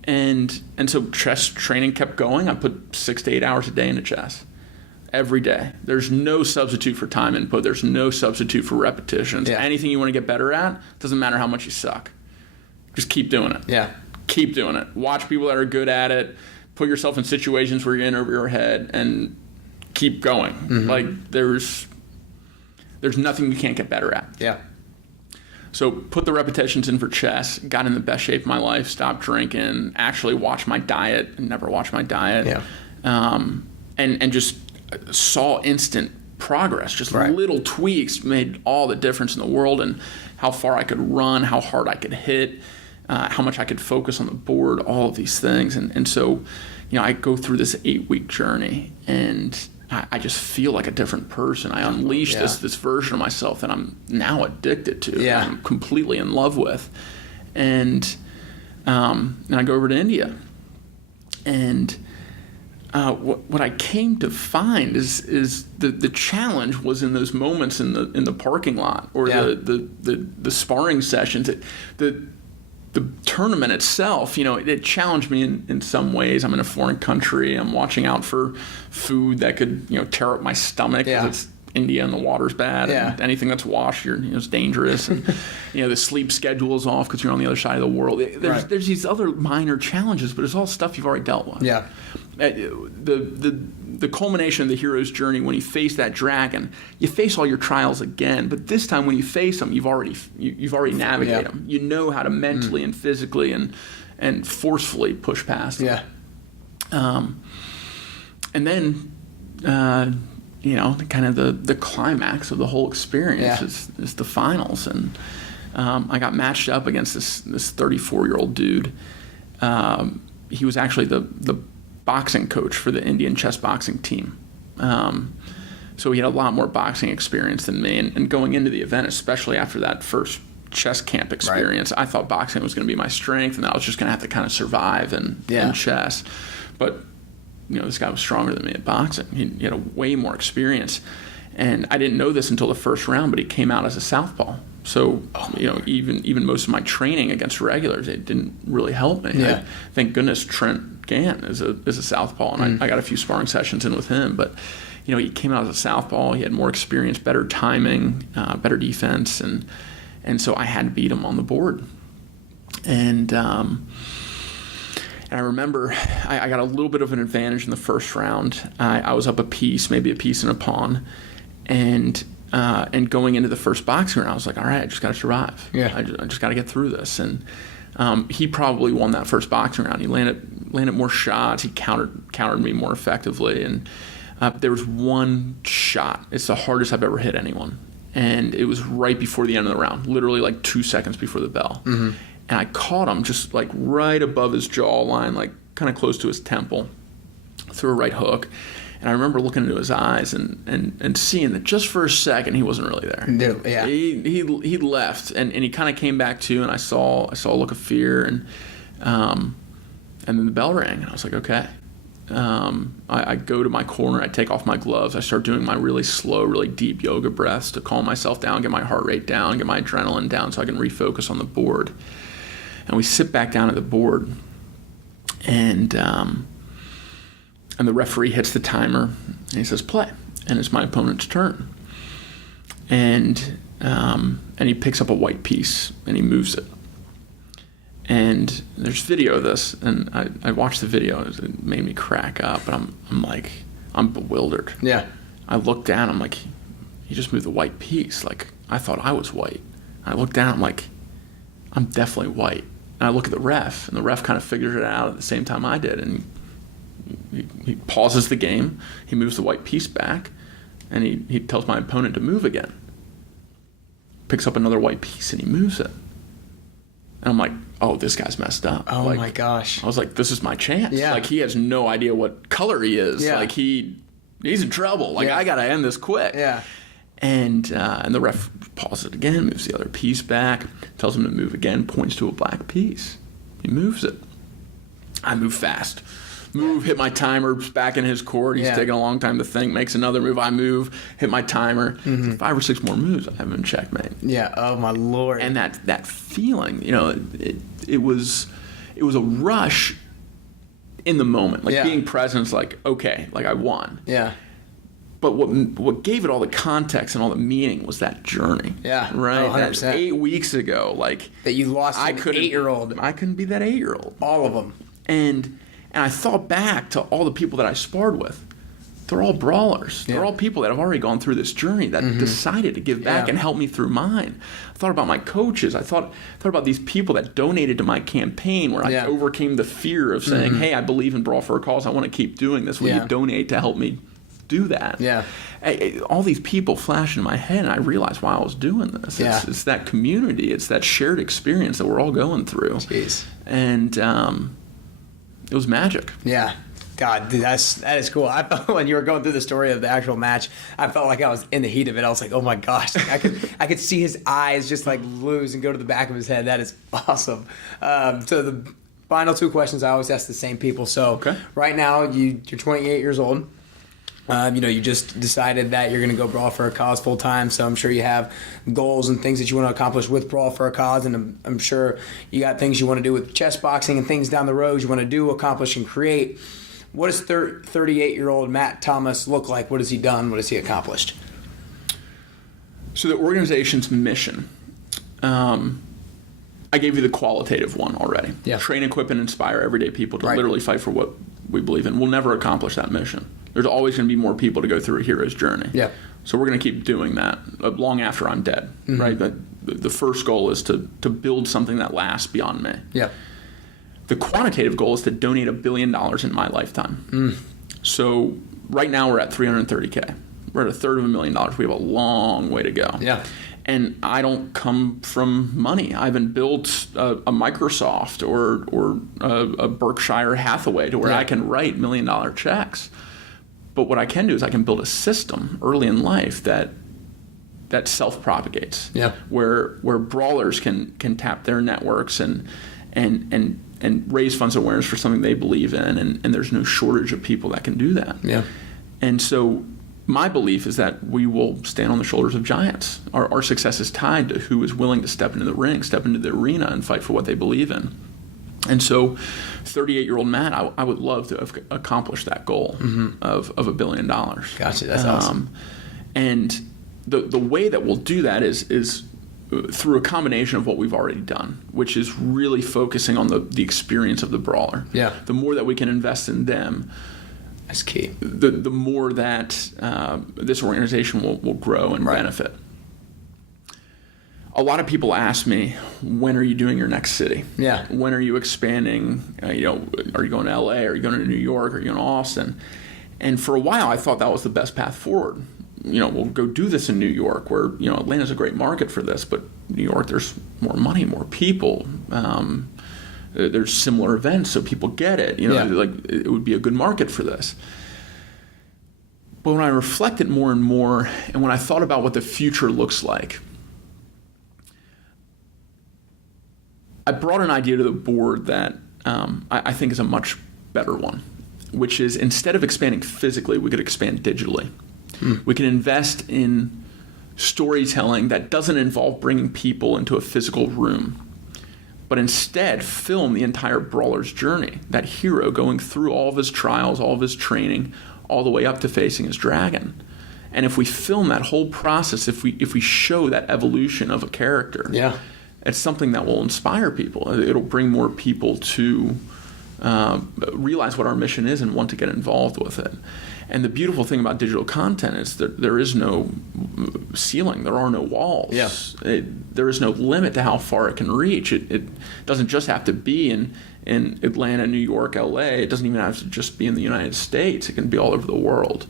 And so chess training kept going. I put 6 to 8 hours a day into chess. Every day. There's no substitute for time input. There's no substitute for repetitions. Yeah. Anything you want to get better at, doesn't matter how much you suck. Just keep doing it. Yeah. Keep doing it. Watch people that are good at it. Put yourself in situations where you're in over your head and keep going. Mm-hmm. Like, there's nothing you can't get better at. Yeah. So put the repetitions in for chess, got in the best shape of my life, stopped drinking, actually watched my diet, never watched my diet. Yeah. And just saw instant progress. Just little tweaks made all the difference in the world, and how far I could run, how hard I could hit, how much I could focus on the board, all of these things. And so, I go through this 8-week journey, and I just feel like a different person. I unleash this version of myself that I'm now addicted to. Yeah. I'm completely in love with. And I go over to India. And what I came to find is the challenge was in those moments in the parking lot or the sparring sessions. The tournament itself, it challenged me in some ways. I'm in a foreign country. I'm watching out for food that could, tear up my stomach because it's India and the water's bad. Yeah. And anything that's washed, it's dangerous. And, the sleep schedule is off because you're on the other side of the world. There's these other minor challenges, but it's all stuff you've already dealt with. Yeah. The culmination of the hero's journey, when you face that dragon, you face all your trials again. But this time, when you face them, you've already navigated them. You know how to mentally and physically and forcefully push past them. Yeah. And then, kind of the climax of the whole experience is the finals. And I got matched up against this 34-year-old dude. He was actually the boxing coach for the Indian chess boxing team. So he had a lot more boxing experience than me. And going into the event, especially after that first chess camp experience, I thought boxing was going to be my strength, and I was just going to have to kind of survive in chess. But, this guy was stronger than me at boxing. He had a way more experience. And I didn't know this until the first round, but he came out as a southpaw. So, even most of my training against regulars, it didn't really help me. Yeah. Thank goodness Trent Gant is a southpaw, and I got a few sparring sessions in with him. But, he came out as a southpaw. He had more experience, better timing, better defense, and so I had to beat him on the board. And I remember I got a little bit of an advantage in the first round. I was up a piece, maybe a piece and a pawn, and going into the first boxing round, I was like, all right, I just got to survive. Yeah. I just got to get through this. And he probably won that first boxing round. He landed more shots. He countered me more effectively. And there was one shot. It's the hardest I've ever hit anyone. And it was right before the end of the round, literally like 2 seconds before the bell. Mm-hmm. And I caught him just like right above his jawline, like kind of close to his temple, threw a right hook. And I remember looking into his eyes and seeing that just for a second he wasn't really there. Yeah. He left and he kind of came back to, and I saw a look of fear, and And then the bell rang, and I was like, okay. I go to my corner, I take off my gloves, I start doing my really slow, really deep yoga breaths to calm myself down, get my heart rate down, get my adrenaline down so I can refocus on the board. And we sit back down at the board, and the referee hits the timer, and he says, play. And it's my opponent's turn. And he picks up a white piece, and he moves it. And there's video of this, and I watched the video. It made me crack up, but I'm bewildered. Yeah. I look down, I'm like, he just moved the white piece. Like, I thought I was white. I look down, I'm like, I'm definitely white. And I look at the ref, and the ref kind of figures it out at the same time I did. And he pauses the game, he moves the white piece back, and he tells my opponent to move again. Picks up another white piece, and he moves it. And I'm like, oh, this guy's messed up. Oh, like, my gosh. I was like, this is my chance. Yeah. Like, he has no idea what color he is. Yeah. Like, he's in trouble. Like, I got to end this quick. Yeah. And the ref pauses it again, moves the other piece back, tells him to move again, points to a black piece. He moves it. I move fast. Hit my timer, back in his court. He's taking a long time to think, makes another move. I move, hit my timer. 5 or 6 more moves, I have him in checkmate. Yeah, oh my Lord. And that feeling, it was a rush in the moment. Like, being present is like, okay, like, I won. Yeah. But what gave it all the context and all the meaning was that journey. Yeah, right. 100%. That 8 weeks ago, like, that you lost an 8-year-old. I couldn't be that 8-year-old. All of them. And I thought back to all the people that I sparred with. They're all brawlers. They're all people that have already gone through this journey that decided to give back and help me through mine. I thought about my coaches. I thought about these people that donated to my campaign where I overcame the fear of saying, hey, I believe in Brawl for a Cause. I want to keep doing this. Will you donate to help me do that? Yeah. All these people flashed in my head, and I realized why I was doing this. It's that community. It's that shared experience that we're all going through. Jeez. And it was magic. Yeah. God, dude, that is cool. I felt when you were going through the story of the actual match, I felt like I was in the heat of it. I was like, oh my gosh, I could see his eyes just like lose and go to the back of his head. That is awesome. So the final 2 questions I always ask the same people. So right now you're 28 years old. You just decided that you're going to go Brawl for a Cause full time. So I'm sure you have goals and things that you want to accomplish with Brawl for a Cause. And I'm sure you got things you want to do with chess boxing and things down the road you want to do, accomplish, and create. What does 38-year-old Matt Thomas look like? What has he done? What has he accomplished? So the organization's mission, I gave you the qualitative one already. Yeah. Train, equip, and inspire everyday people to literally fight for what we believe in. We'll never accomplish that mission. There's always going to be more people to go through a hero's journey. Yeah. So we're going to keep doing that long after I'm dead, right? The first goal is to build something that lasts beyond me. Yeah. The quantitative goal is to donate $1 billion in my lifetime. So right now we're at $330K. We're at $325,000. We have a long way to go. Yeah. And I don't come from money. I haven't built a Microsoft or a Berkshire Hathaway to where I can write $1 million checks. But what I can do is I can build a system early in life that self-propagates. Yeah. Where brawlers can tap their networks and raise funds and awareness for something they believe in, and there's no shortage of people that can do that. Yeah. And so my belief is that we will stand on the shoulders of giants. Our success is tied to who is willing to step into the ring, step into the arena, and fight for what they believe in. And so 38-year-old Matt, I would love to have accomplished that goal of $1 billion. Gotcha, that's awesome. And the way that we'll do that is through a combination of what we've already done, which is really focusing on the experience of the brawler. Yeah. The more that we can invest in them, that's key. The more that this organization will grow and benefit. A lot of people ask me, when are you doing your next city? Yeah. When are you expanding? Are you going to LA? Are you going to New York? Are you going to Austin? And for a while, I thought that was the best path forward. We'll go do this in New York, where Atlanta's a great market for this, but New York, there's more money, more people. There's similar events, so people get it. Like it would be a good market for this. But when I reflected more and more, and when I thought about what the future looks like, I brought an idea to the board that I think is a much better one, which is instead of expanding physically, we could expand digitally. We can invest in storytelling that doesn't involve bringing people into a physical room, but instead film the entire brawler's journey, that hero going through all of his trials, all of his training, all the way up to facing his dragon. And if we film that whole process, if we show that evolution of a character, it's something that will inspire people. It'll bring more people to realize what our mission is and want to get involved with it. And the beautiful thing about digital content is that there is no ceiling. There are no walls. There is no limit to how far it can reach. It doesn't just have to be in Atlanta, New York, LA. It doesn't even have to just be in the United States. It can be all over the world.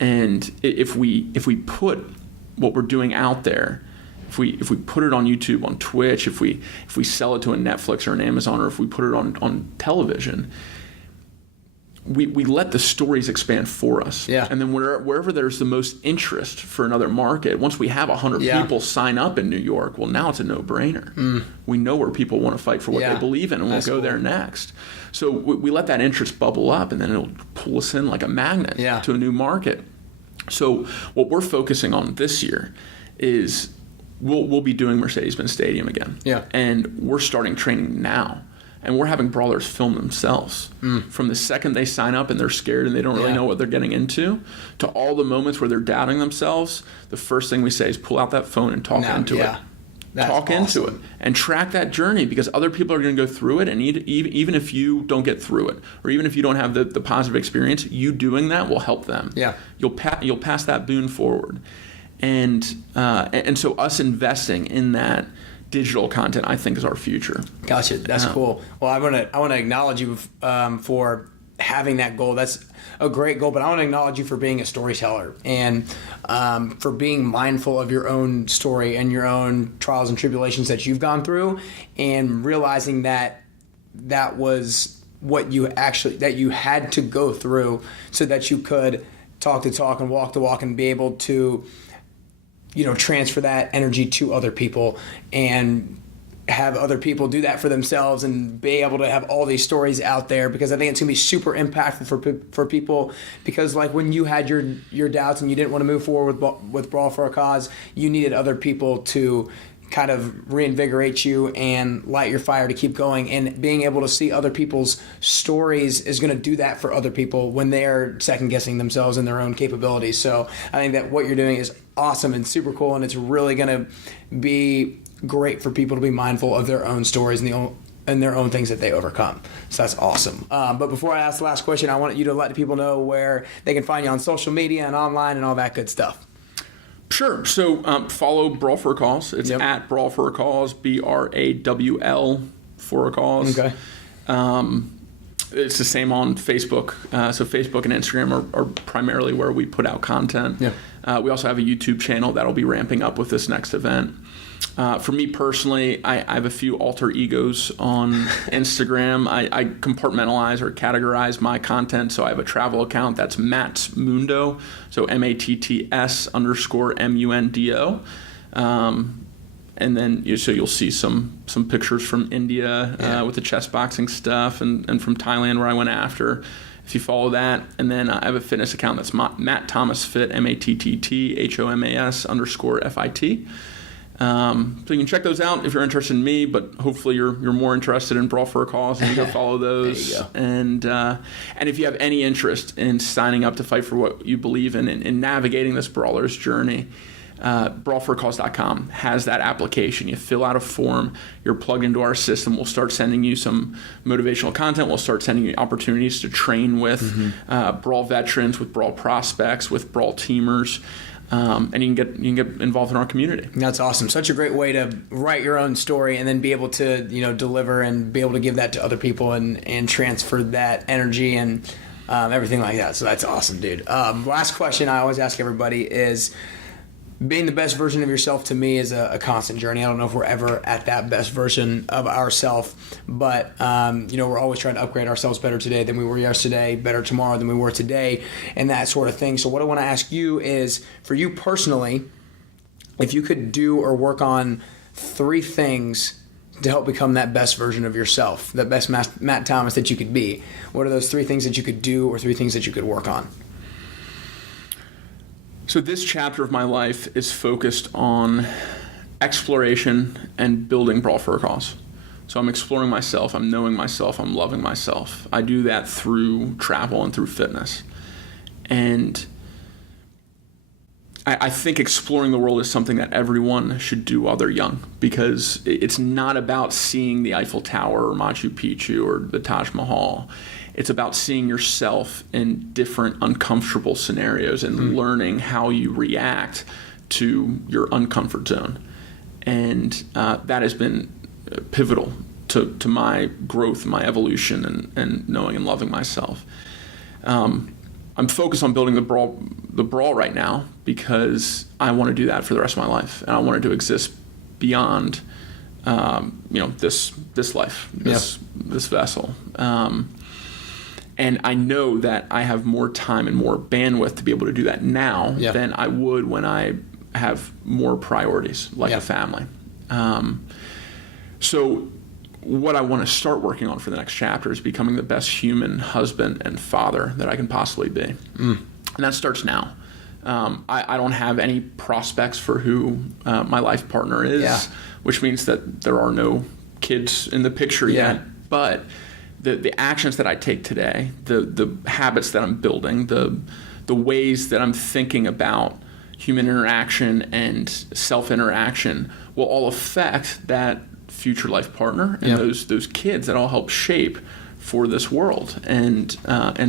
And if we put what we're doing out there, if we put it on YouTube, on Twitch, if we sell it to a Netflix or an Amazon, or if we put it on television, we let the stories expand for us. And then wherever there's the most interest for another market, once we have 100 people sign up in New York, well, now it's a no-brainer. We know where people want to fight for what they believe in, and we'll go there next. So we let that interest bubble up, and then it'll pull us in like a magnet to a new market. So what we're focusing on this year is we'll be doing Mercedes-Benz Stadium again. And we're starting training now. And we're having brawlers film themselves from the second they sign up and they're scared and they don't really know what they're getting into, to all the moments where they're doubting themselves. The first thing we say is pull out that phone and talk into it. Talk into it and track that journey, because other people are going to go through it. And even if you don't get through it, or even if you don't have the positive experience, you doing that will help them. You'll pass that boon forward. And so us investing in that digital content, I think, is our future. Gotcha. That's cool. Well, I want to acknowledge you for having that goal. That's a great goal, but I want to acknowledge you for being a storyteller and for being mindful of your own story and your own trials and tribulations that you've gone through, and realizing that was what you had to go through so that you could talk the talk and walk the walk and be able to transfer that energy to other people and have other people do that for themselves and be able to have all these stories out there, because I think it's going to be super impactful for people, because like when you had your doubts and you didn't want to move forward with Brawl for a Cause, you needed other people to kind of reinvigorate you and light your fire to keep going, and being able to see other people's stories is going to do that for other people when they're second guessing themselves and their own capabilities. So I think that what you're doing is awesome and super cool, and it's really going to be great for people to be mindful of their own stories and their own things that they overcome. So that's awesome. But before I ask the last question, I want you to let the people know where they can find you on social media and online and all that good stuff. Sure. So follow Brawl for a Cause. It's at Brawl for a Cause, BRAWL for a Cause. Okay. It's the same on Facebook. So Facebook and Instagram are primarily where we put out content. We also have a YouTube channel that'll be ramping up with this next event. For me personally, I have a few alter egos on Instagram. I compartmentalize or categorize my content. So I have a travel account that's Matt's Mundo, so MATTS_MUNDO. And then you'll see some pictures from India with the chess boxing stuff, and from Thailand where I went after. If you follow that, and then I have a fitness account that's Matt Thomas Fit, MATTTHOMAS_FIT. So you can check those out if you're interested in me, but hopefully you're more interested in Brawl for a Cause, and you go follow those. There you go. And if you have any interest in signing up to fight for what you believe in navigating this brawler's journey, brawlforacause.com has that application. You fill out a form, you're plugged into our system. We'll start sending you some motivational content. We'll start sending you opportunities to train with Brawl veterans, with Brawl prospects, with Brawl teamers. And you can get involved in our community. That's awesome. Such a great way to write your own story and then be able to deliver and be able to give that to other people and transfer that energy and everything like that. So that's awesome, dude. Last question I always ask everybody is, being the best version of yourself to me is a constant journey. I don't know if we're ever at that best version of ourselves, but we're always trying to upgrade ourselves better today than we were yesterday, better tomorrow than we were today, and that sort of thing. So what I want to ask you is, for you personally, if you could do or work on 3 things to help become that best version of yourself, that best Matt Thomas that you could be? What are those 3 things that you could do or 3 things that you could work on? So this chapter of my life is focused on exploration and building Brawl for a Cause. So I'm exploring myself, I'm knowing myself, I'm loving myself. I do that through travel and through fitness. And I think exploring the world is something that everyone should do while they're young, because it's not about seeing the Eiffel Tower or Machu Picchu or the Taj Mahal. It's about seeing yourself in different uncomfortable scenarios and learning how you react to your uncomfort zone. And that has been pivotal to my growth, my evolution, and knowing and loving myself. I'm focused on building the brawl right now because I want to do that for the rest of my life, and I want it to exist beyond, this life, this vessel. And I know that I have more time and more bandwidth to be able to do that now than I would when I have more priorities, like a family. So what I want to start working on for the next chapter is becoming the best human husband and father that I can possibly be. And that starts now. I don't have any prospects for who my life partner is, which means that there are no kids in the picture yet. But the actions that I take today, the habits that I'm building, the ways that I'm thinking about human interaction and self-interaction will all affect that future life partner and those kids that I'll help shape for this world. And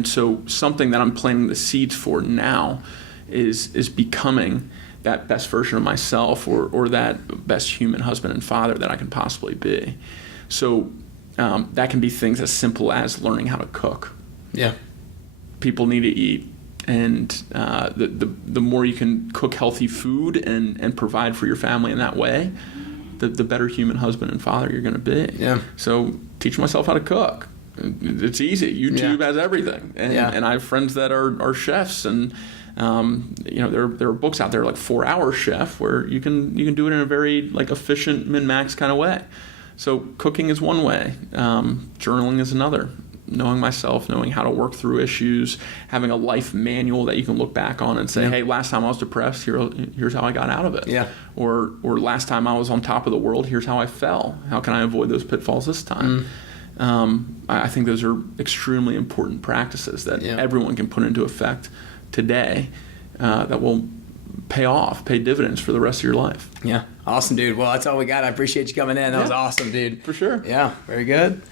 so something that I'm planting the seeds for now is becoming that best version of myself or that best human husband and father that I can possibly be. So that can be things as simple as learning how to cook. Yeah. People need to eat. And the more you can cook healthy food and provide for your family in that way, the better human husband and father you're going to be. Yeah. So teach myself how to cook. It's easy. YouTube has everything. And I have friends that are chefs, and there are books out there like 4-Hour Chef where you can do it in a very like efficient min-max kind of way. So cooking is one way. Journaling is another. Knowing myself, knowing how to work through issues, having a life manual that you can look back on and say, hey, last time I was depressed, here's how I got out of it. Yeah. Or last time I was on top of the world, here's how I fell. How can I avoid those pitfalls this time? I think those are extremely important practices that everyone can put into effect today that will pay dividends for the rest of your life. Yeah. Awesome, dude. Well, that's all we got. I appreciate you coming in. That was awesome, dude. For sure. Yeah. Very good.